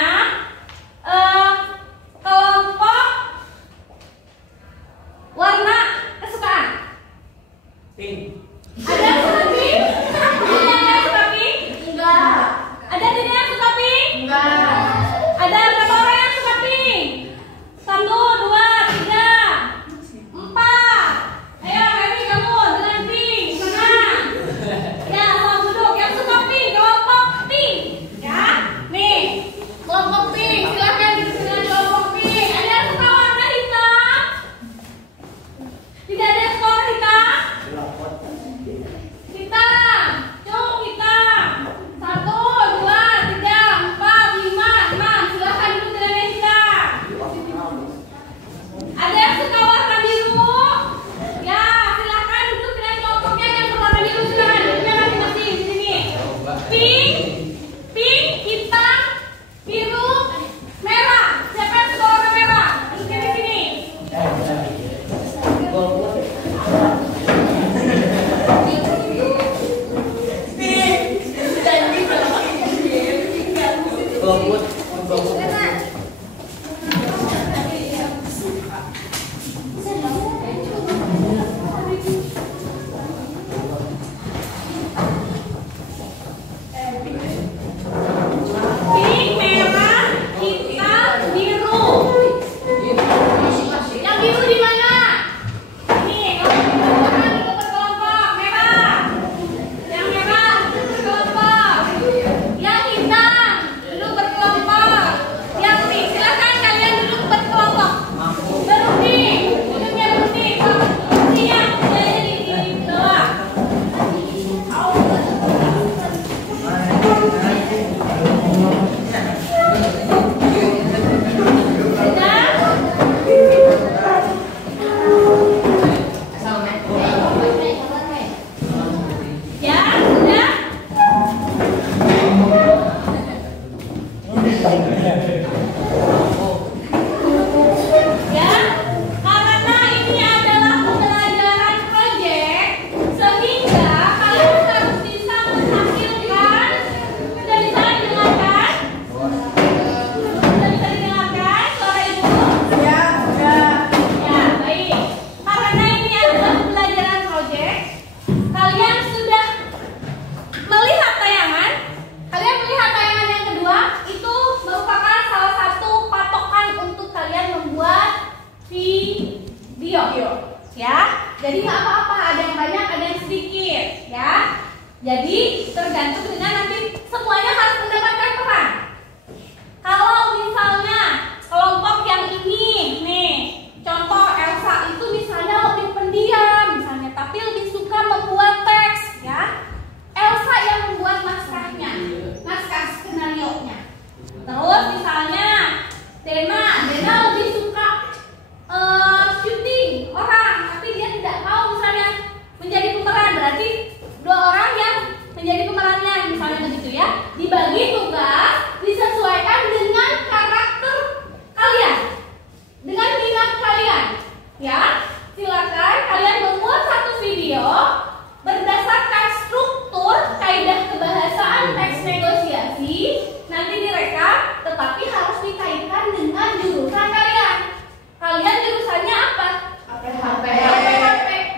video. Ya, jadi nggak apa-apa, ada yang banyak, ada yang sedikit, ya. Jadi tergantung dengan nanti semuanya harus mendapatkan peran. Kalau misalnya kelompok yang ini, nih, contoh Elsa itu misalnya lebih pendiam, misalnya, tapi lebih suka membuat teks, ya. Elsa yang membuat naskahnya, naskah skenario-nya. Terus misalnya Dena lebih suka syuting orang, tapi dia tidak mau misalnya menjadi pemeran, berarti 2 orang yang menjadi pemerannya, misalnya begitu ya. Dibagi tugas disesuaikan dengan karakter kalian, dengan minat kalian, ya. Silakan kalian membuat satu video berdasarkan struktur kaidah kebahasaan teks negosiasi, nanti direkam, tetapi harus dikaitkan dengan jurusan kalian. Kalian jurusannya apa? APHP.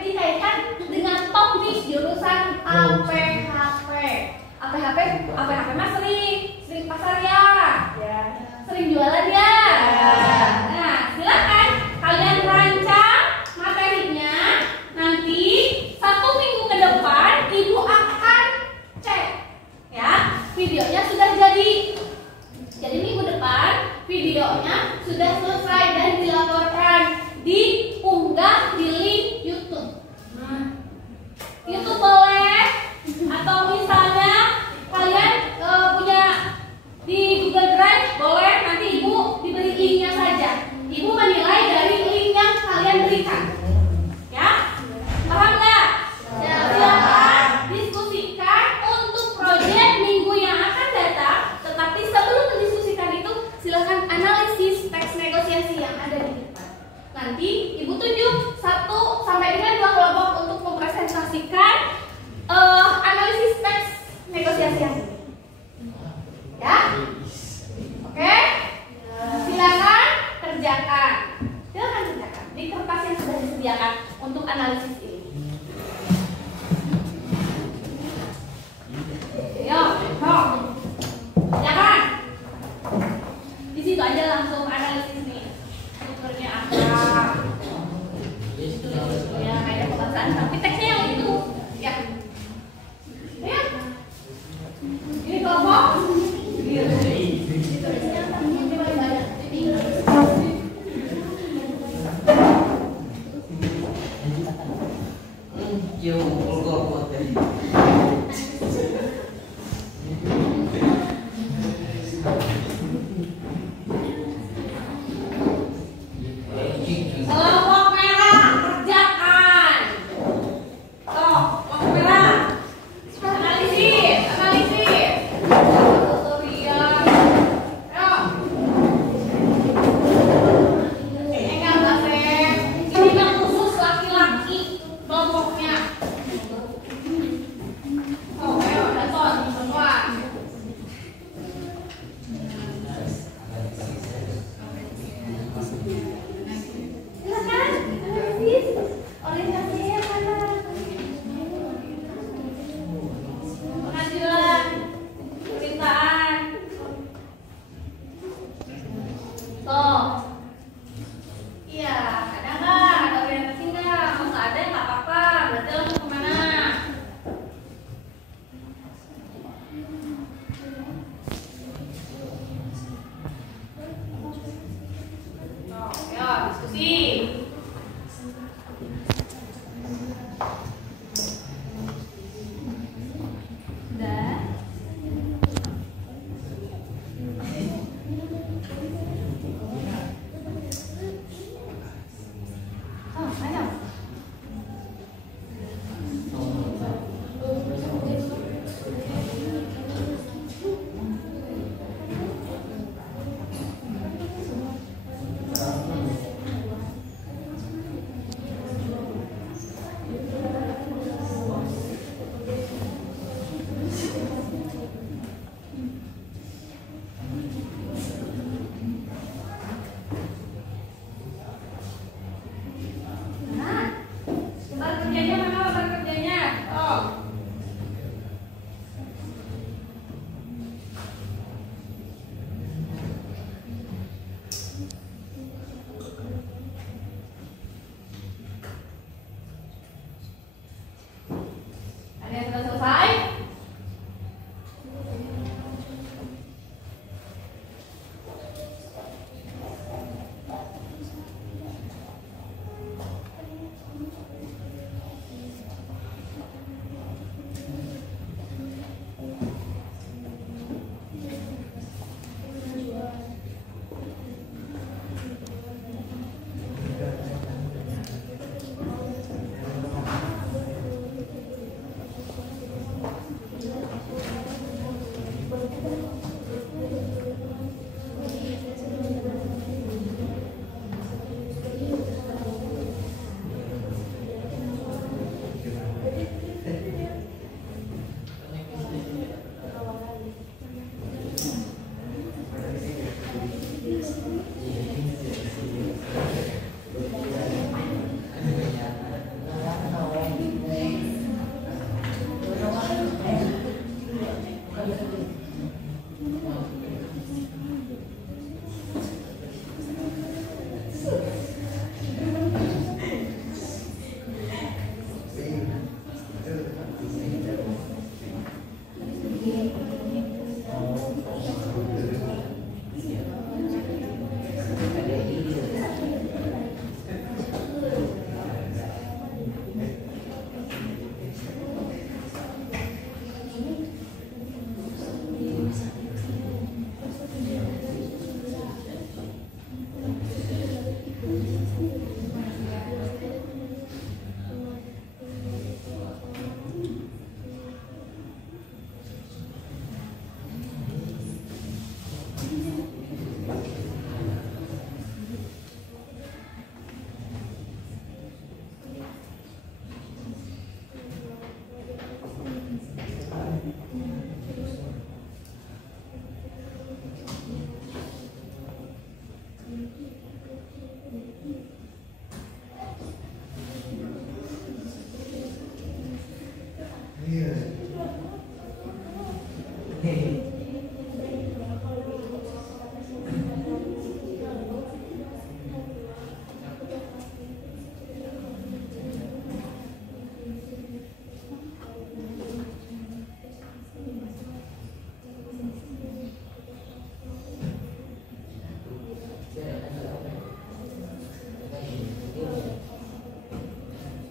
Dikaitkan dengan topik jurusan APHP. APHP mah sering pasar ya. Sering jualan ya. Nah, silakan kalian rancang materinya. Nanti 1 minggu ke depan ibu akan cek, ya, videonya sudah jadi. Jadi minggu depan videonya sudah selesai dan dilaporkan, diunggah di link YouTube. YouTube boleh, atau misalnya kalian punya di Google Drive boleh, nanti ibu diberi linknya saja. Ibu menilai dari link yang kalian berikan, ya. Paham nggak? Silakan diskusikan untuk proyek minggu yang akan datang. Tetapi sebelum mendiskusikan itu, silakan analisis teks negosiasi yang ada di depan. Nanti ibu tunjuk 1 sampai dengan 2 kelompok untuk mempresentasikan analisis teks negosiasi yang ini. Ya, oke? Silakan kerjakan. Di kertas yang sudah disediakan untuk analisis ini. Jangan di situ aja langsung analisis nih. Strukturnya apa? Ya, kayak pembahasan, tapi teksnya yang itu, ya. Ya. Ini kelompok. Kelompok merah, kerjakan. Tuh, kelompok merah. Analisis. Tutorial. Ayo. Enggak, Mbak Sep. Ini mah khusus laki-laki kelompoknya. Oh, ayo, Daton, semua. Silakan, analisis. Orientasinya mana? Penghasilan, pemerintahan. Tuh. Iya, ada nggak? Ada orientasi nggak? Kalau nggak ada, nggak apa-apa. Berarti langsung kemana? Tuh, ayo diskusi. Udah. Oh, ayo.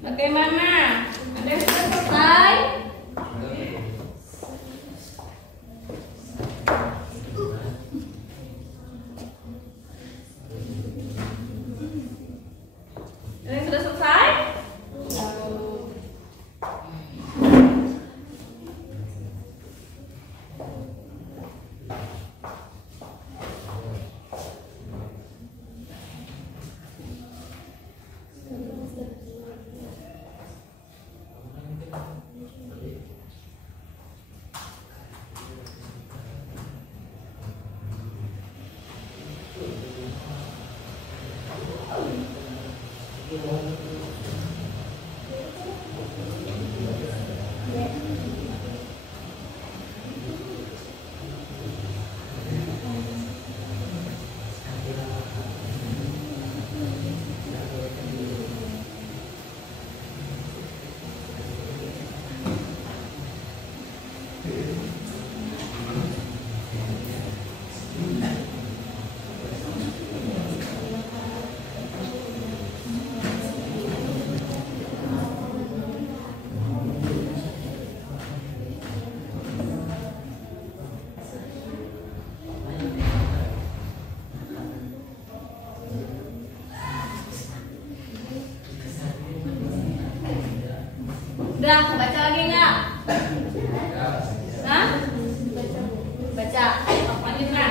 Bagaimana? Ada yang sudah selesai? Ada yang sudah selesai? Udah, baca lagi nggak? Hah? Baca. Lanjutkan.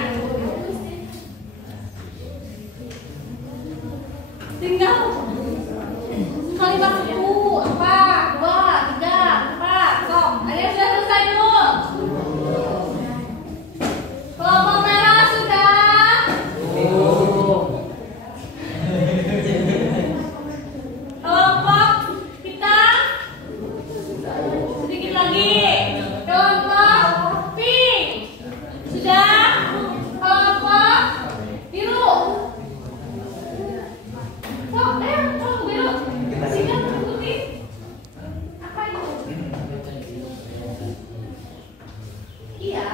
Tinggal kalimat satu, apa, dua, tiga, empat. Sok, ada yang sudah selesai dulu. Kelompok merah sudah. Kelompok hitam. Sedikit lagi. Kelompok pink. Sudah. Kelompok biru. Sok, kelompok biru. Singkat ikuti. Apa itu? Iya.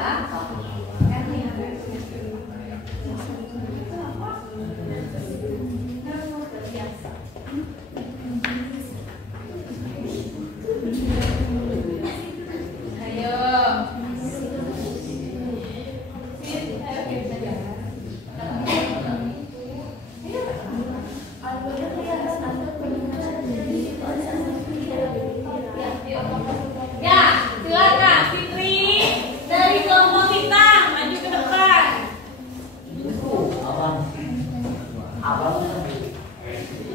Ya, silakan Fitri dari kelompok hitam maju ke depan.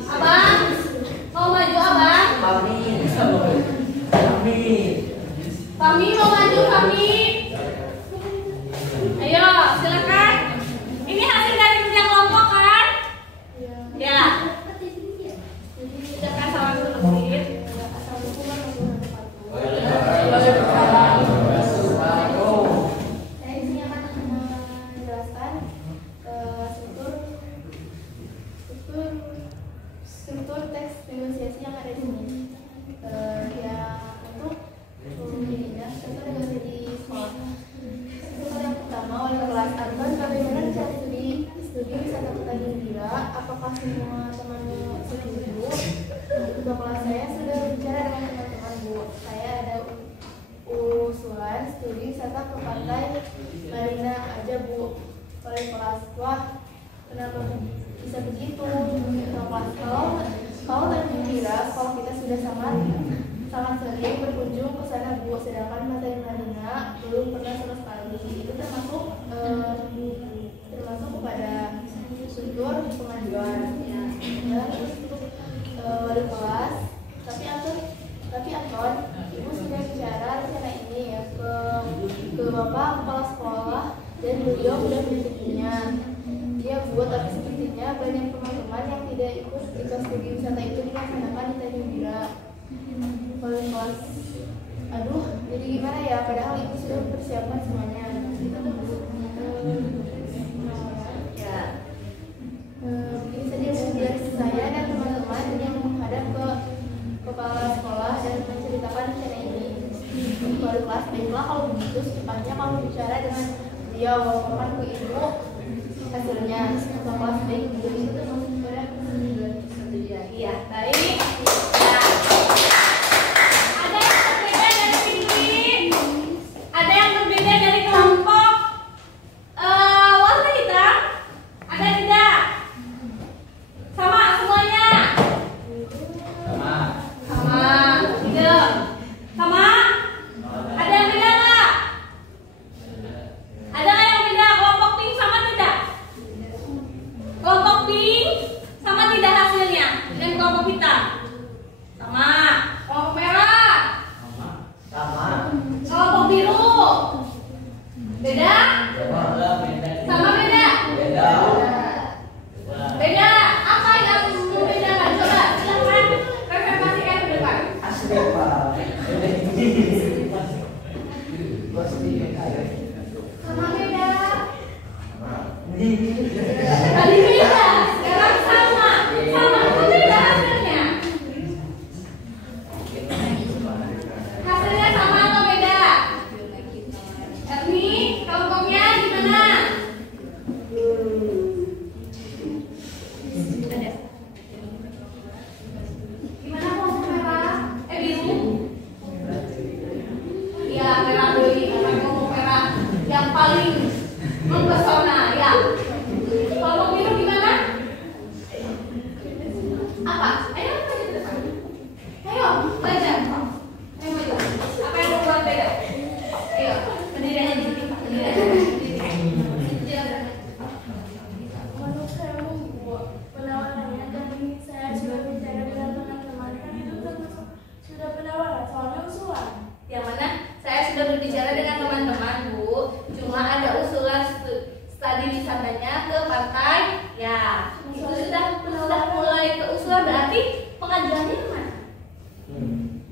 Abang, mau maju abang? Fahmi mau maju Fahmi? Ayo, silakan. Ini hasil dari kerja kelompok kan? Ya. Silakan salam dulu Fit. Saya di sini akan menjelaskan struktur teks negosiasi yang ada di sini. Ya untuk ininya struktur negosiasi di sekolah. Struktur yang pertama oleh kelas Arban, bagaimana cara studi wisata petani gila? Apakah semua teman setuju? Ketua kelas saya sudah bicara dengan teman-teman Bu. Saya ada usulan studi wisata ke pantai Marina aja Bu. Oleh kelas, wah kenapa bisa begitu? Ketua kelas, sudah sangat sering berkunjung ke sana Bu, sedangkan materi Marina belum pernah sama sekali. Itu termasuk kepada unsur pengajuan. Dan untuk wali kelas, tapi Anton, Ibu sudah bicara rencana ini ya ke Bapak Kepala Sekolah dan beliau sudah menyetujui. Iya Bu, tapi sepertinya banyak teman-teman yang tidak ikut jika studi wisata itu dilaksanakan di Tanjung Bira. Wali kelas, aduh, jadi gimana ya? Padahal Ibu sudah mempersiapkan semuanya. Itu tuh ya. Begini saja Bu, biar saya dan teman-teman yang menghadap ke kepala sekolah dan menceritakan rencana ini. Wali kelas, baiklah kalau begitu secepatnya kamu bicara dengan beliau, laporkan ke Ibu hasilnya. Kepala kelas baik, jadi itu termasuk kepada persetujuan. Iya, baik. Ya. Ada yang berbeda dari Fikri? Ada yang berbeda dari kelompok warna hitam? Ada tidak? Sama semuanya? Sama. Tidak. Sama? Ada yang beda nggak? Ada nggak yang beda? Kelompok pink sama tidak? Kelompok pink sama tidak hasilnya? Dan kelompok hitam? Sama. Kelompok merah? Sama. Kelompok biru? Beda? Sama beda? Beda. Apa yang membedakan? Coba silakan referensikan ke depan. Asli Pak. Sama beda. Tadi beda, sekarang sama. Sama itu beda hasilnya. Hasilnya sama atau beda? Erni, kelompoknya gimana? Ada. Gimana kelompok merah? Biru? Iya, merah dulu. Kelompok merah yang paling mempesona, ya. Kelompok biru gimana? Apa? Ayo maju ke depan. Ayo, belajar. Ayo maju. Apa yang membuat beda? Ayo, berdiri aja. Berdiri aja. Menurut saya Bu, penawarannya tadi saya sudah bicara dengan teman-teman, kan itu termasuk sudah penawaran, soalnya usulan. Yang mana saya sudah berbicara dengan teman-teman Bu, cuma ada usulan studi wisatanya ke pantai. Ya, itu sudah mulai ke usulan, berarti pengajuannya mana?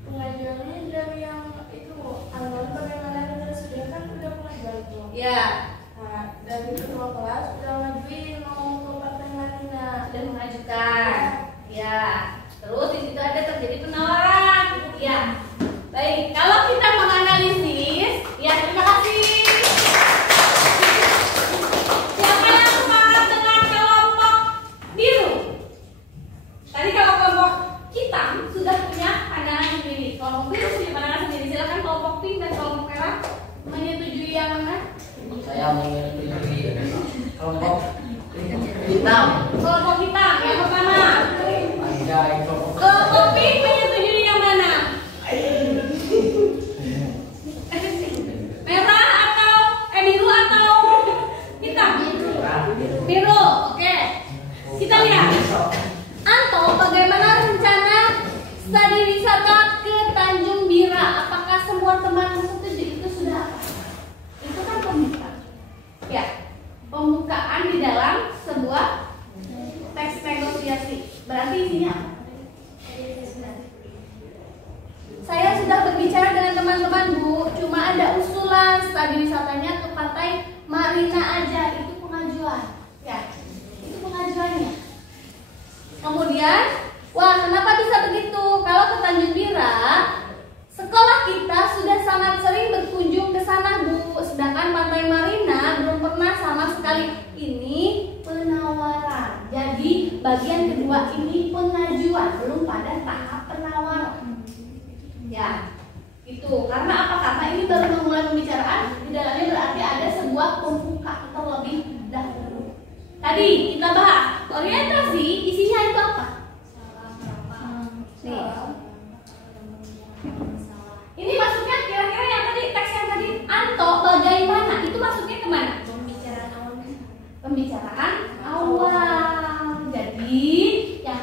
Pengajuannya dari yang itu Bu, Anton bagaimana kita sudah kan udah pengajuan Bu. Ya, Nah, dari ketua kelas sudah ngajuin mau ke Partai Marina. sudah mengajukan. Ya, terus di situ ada terjadi penawaran. Ya, baik. Kalau kita menganalisis, ya terima kasih. Siapa yang sepakat dengan kelompok biru? Tadi kalau kelompok hitam sudah punya pandangan sendiri, kelompok biru punya pandangan sendiri. Silakan kelompok pink dan kelompok merah menyetujui yang mana? Saya menyetujui kelompok hitam. Kelompok hitam yang pertama. Anjay, Kelompok pink menyetujui yang mana? Merah atau biru atau hitam? Biru. Oke. Kita lihat. Anto, bagaimana rencana studi wisata ke Tanjung Bira? Apakah semua teman setuju? Itu sudah apa? Itu kan pembukaan. Ya, pembukaan di dalam sebuah teks negosiasi. Berarti isinya apa? Saya sudah berbicara dengan teman-teman Bu, cuma ada usulan studi wisatanya ke Pantai Marina aja. Itu pengajuan. Ya, itu pengajuannya. Kemudian, wah kenapa bisa begitu? Kalau ke Tanjung Bira, sekolah kita sudah sangat sering berkunjung ke sana Bu. Sedangkan Pantai Marina belum pernah sama sekali. Ini penawaran. Jadi bagian kedua ini pengajuan, belum pada tahap penawaran. Ya, itu karena apa? Karena ini baru memulai pembicaraan. Di dalamnya berarti ada sebuah pembuka terlebih dahulu. Tadi kita bahas orientasi, isinya itu apa? Nih,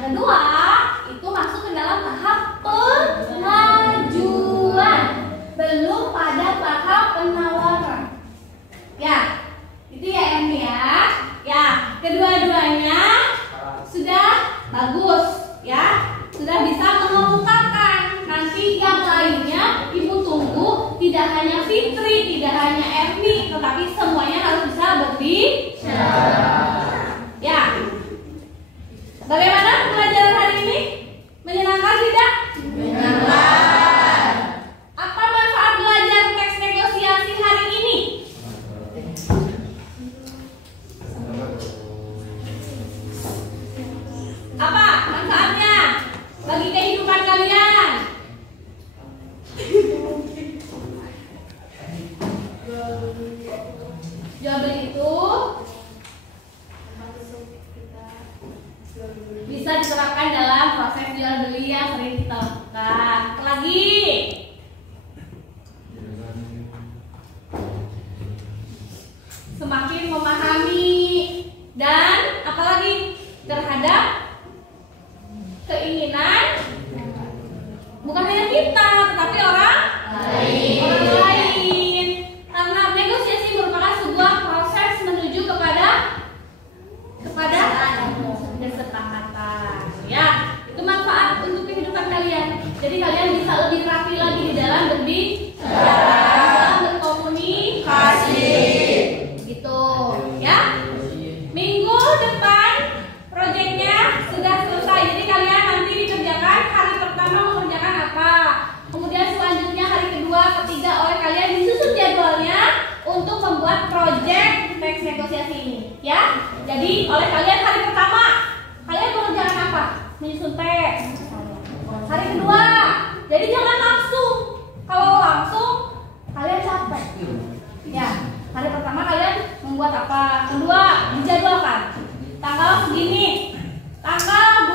kedua itu masuk ke dalam tahap pengajuan, belum pada tahap penawaran. Ya, itu ya Emi ya. Ya, kedua-duanya sudah bagus ya, sudah bisa mengungkapkan. Nanti yang lainnya Ibu tunggu, tidak hanya Fitri, tidak hanya Emi, tetapi semuanya harus bisa berbicara. Ya. Bagaimana pembelajaran hari ini? Menyenangkan tidak? Menyenangkan. Apa manfaat belajar teks negosiasi hari ini? Apa manfaatnya bagi kehidupan kalian? Jual beli itu bisa diterapkan dalam proses jual beli yang sering kita lakukan. Lagi, semakin memahami dan apalagi terhadap keinginan bukan hanya kita tetapi orang lain. Karena negosiasi merupakan sebuah proses menuju kepada kesepakatan. Ya, itu manfaat untuk kehidupan kalian. Jadi kalian bisa lebih rapi lagi di dalam berbicara, dalam berkomunikasi. Gitu, ya. Minggu depan proyeknya sudah selesai. Jadi kalian nanti dikerjakan hari pertama mengerjakan apa. Kemudian selanjutnya hari kedua, ketiga oleh kalian disusun jadwalnya untuk membuat proyek teks negosiasi ini, ya. Jadi oleh kalian hari pertama kalian mengerjakan apa? Menyusun teks. Hari kedua, jadi jangan langsung. Kalau langsung kalian capek. Ya, hari pertama kalian membuat apa? Kedua, dijadwalkan. Tanggal segini, tanggal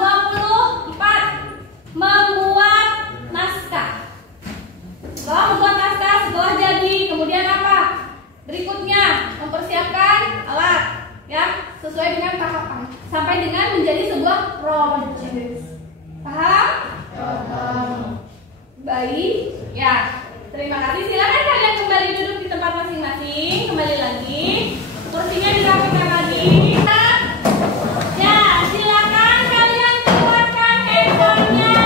24 membuat naskah. Setelah membuat naskah, setelah jadi, kemudian apa? Berikutnya mempersiapkan alat, ya, sesuai dengan tahapan sampai dengan menjadi sebuah proyek. Paham? Baik, ya. Terima kasih. Silakan kalian kembali duduk di tempat masing-masing. Kembali lagi, kursinya dirapikan lagi. Ya, silakan kalian keluarkan handphonenya.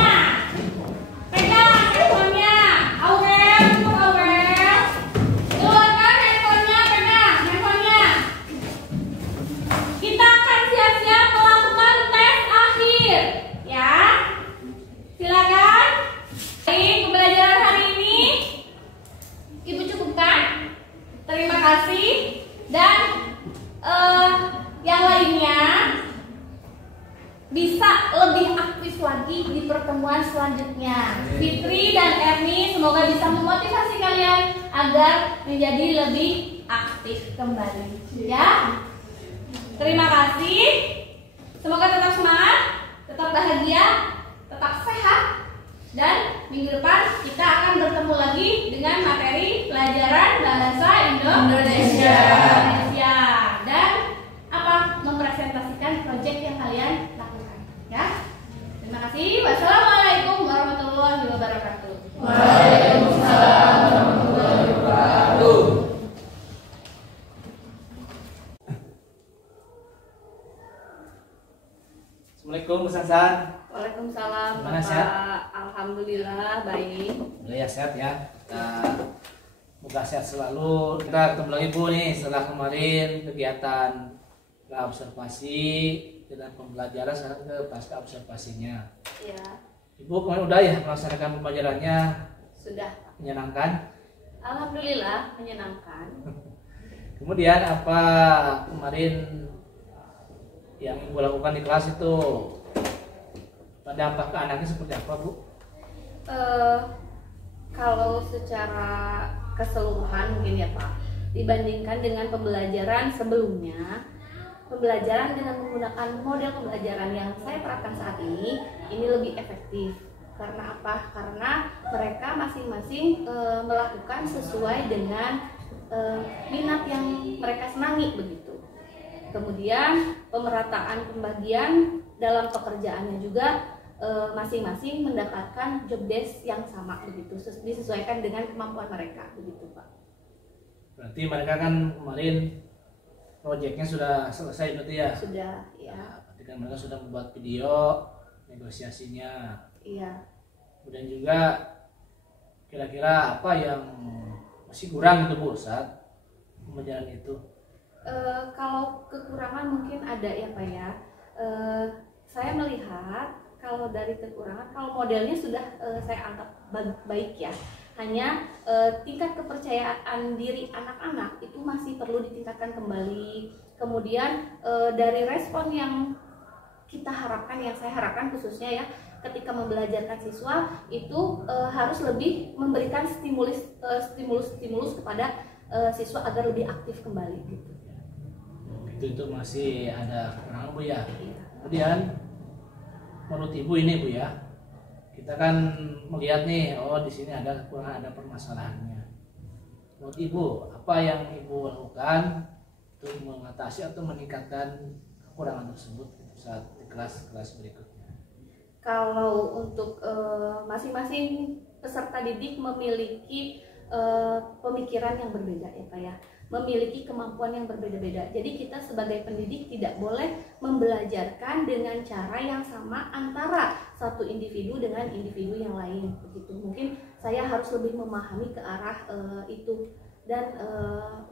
Pegang handphonenya. Aurel, Aurel. Keluarkan handphonenya, pegang handphonenya. Kita akan siap-siap melakukan tes akhir, ya. Silakan. Baik, pembelajaran hari ini Ibu cukupkan. Terima kasih. Dan yang lainnya bisa lebih aktif lagi di pertemuan selanjutnya. Fitri dan Erni semoga bisa memotivasi kalian agar menjadi lebih aktif kembali, ya. Terima kasih. Semoga tetap semangat, tetap bahagia, tetap sehat. Dan minggu depan kita akan bertemu lagi dengan materi pelajaran bahasa Indonesia. Dan apa? Mempresentasikan proyek yang kalian lakukan, ya. Terima kasih. Wassalamualaikum warahmatullahi wabarakatuh. Waalaikumsalam warahmatullahi wabarakatuh. Assalamualaikum Mas Hasan. Waalaikumsalam. Gimana, Bapak. sehat? Alhamdulillah baik. Ya sehat ya. Semoga sehat selalu. Kita ketemu lagi Bu nih setelah kemarin kegiatan observasi dan pembelajaran, sekarang ke pasca observasinya. Ya, Ibu kemarin udah ya melaksanakan pembelajarannya? sudah. Menyenangkan? Alhamdulillah menyenangkan. Kemudian apa kemarin yang Ibu lakukan di kelas itu? Dampak ke anaknya seperti apa, Bu? Kalau secara keseluruhan mungkin ya Pak, dibandingkan dengan pembelajaran sebelumnya, pembelajaran dengan menggunakan model pembelajaran yang saya terapkan saat ini lebih efektif. Karena apa? Karena mereka masing-masing melakukan sesuai dengan minat yang mereka senangi begitu. Kemudian pemerataan pembagian dalam pekerjaannya juga masing-masing mendapatkan job desk yang sama begitu, disesuaikan dengan kemampuan mereka begitu Pak. Berarti mereka kan kemarin proyeknya sudah selesai berarti ya? Sudah, ya. Nah, berarti kan mereka sudah membuat video negosiasinya. Iya. Kemudian juga kira-kira apa yang masih kurang itu Bu saat pembelajaran itu? Kalau kekurangan mungkin ada ya Pak ya. Saya melihat kalau dari kekurangan, kalau modelnya sudah saya anggap baik ya. Hanya tingkat kepercayaan diri anak-anak itu masih perlu ditingkatkan kembali. Kemudian dari respon yang kita harapkan, yang saya harapkan khususnya ya, ketika membelajarkan siswa itu harus lebih memberikan stimulus kepada siswa agar lebih aktif kembali gitu. Itu masih ada kekurangan Bu ya. Kemudian menurut Ibu ini Bu ya, kita kan melihat nih, oh di sini ada kekurangan, ada permasalahannya. Menurut Ibu, apa yang Ibu lakukan untuk mengatasi atau meningkatkan kekurangan tersebut saat di kelas-kelas berikutnya? Kalau untuk masing-masing peserta didik memiliki pemikiran yang berbeda ya Pak ya, memiliki kemampuan yang berbeda-beda. Jadi kita sebagai pendidik tidak boleh membelajarkan dengan cara yang sama antara satu individu dengan individu yang lain begitu. Mungkin saya harus lebih memahami ke arah itu, dan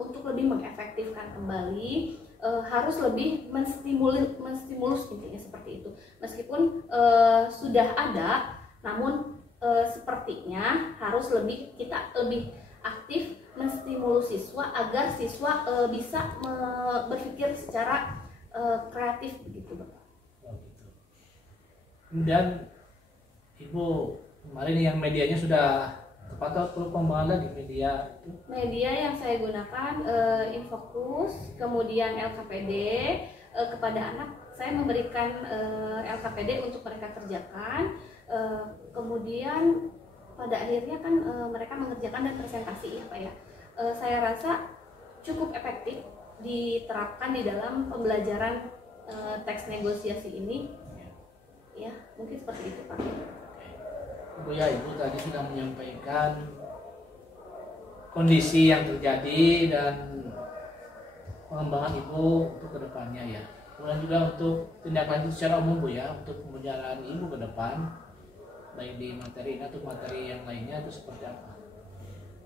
untuk lebih mengefektifkan kembali harus lebih menstimulus intinya seperti itu. Meskipun sudah ada, namun sepertinya harus kita lebih aktif menstimulus siswa agar siswa bisa berpikir secara kreatif begitu Bapak. Oh, gitu. Kemudian Ibu kemarin yang medianya sudah tepat atau perlu pengembangan lagi media itu? Media yang saya gunakan Infocus, kemudian LKPD. Kepada anak saya memberikan LKPD untuk mereka kerjakan, kemudian pada akhirnya kan mereka mengerjakan dan presentasi ya Pak ya. Saya rasa cukup efektif diterapkan di dalam pembelajaran teks negosiasi ini. Ya, mungkin seperti itu Pak. Bu ya, Ibu tadi sudah menyampaikan kondisi yang terjadi dan pengembangan Ibu untuk kedepannya ya. Kemudian juga untuk tindak lanjut secara umum Bu ya, untuk pembelajaran Ibu ke depan, baik di materi ini atau materi yang lainnya itu seperti apa?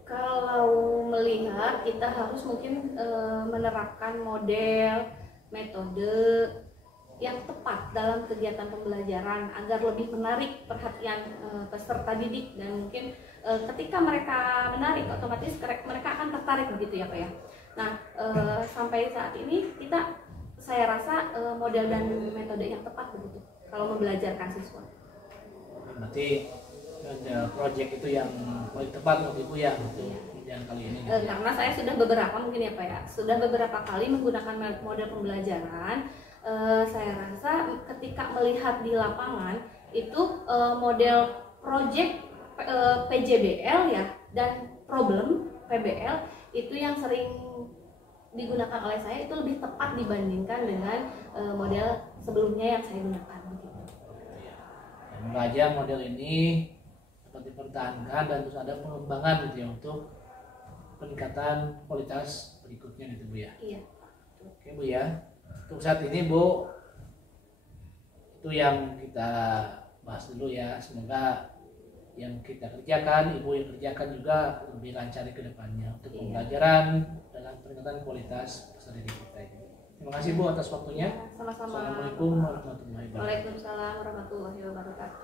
Kalau melihat kita harus mungkin menerapkan model, metode yang tepat dalam kegiatan pembelajaran agar lebih menarik perhatian peserta didik, dan mungkin ketika mereka menarik otomatis mereka akan tertarik begitu ya Pak ya. Nah sampai saat ini saya rasa model dan metode yang tepat begitu kalau membelajarkan siswa. Berarti ada proyek itu yang paling tepat untuk Ibu ya untuk yang kali ini. Karena saya sudah beberapa mungkin ya Pak ya, sudah beberapa kali menggunakan model pembelajaran. Saya rasa ketika melihat di lapangan itu model project PJBL ya dan problem PBL itu yang sering digunakan oleh saya, itu lebih tepat dibandingkan dengan model sebelumnya yang saya gunakan. Semoga aja model ini dapat dipertahankan dan terus ada pengembangan gitu ya untuk peningkatan kualitas berikutnya gitu Bu ya. Iya. Oke Bu ya. Untuk saat ini Bu, itu yang kita bahas dulu ya. Semoga yang kita kerjakan, Ibu yang kerjakan juga lebih lancar ke depannya untuk pembelajaran dalam peningkatan kualitas peserta didik kita ini. Terima kasih Bu atas waktunya. Sama-sama. Assalamualaikum warahmatullahi wabarakatuh. Waalaikumsalam warahmatullahi wabarakatuh.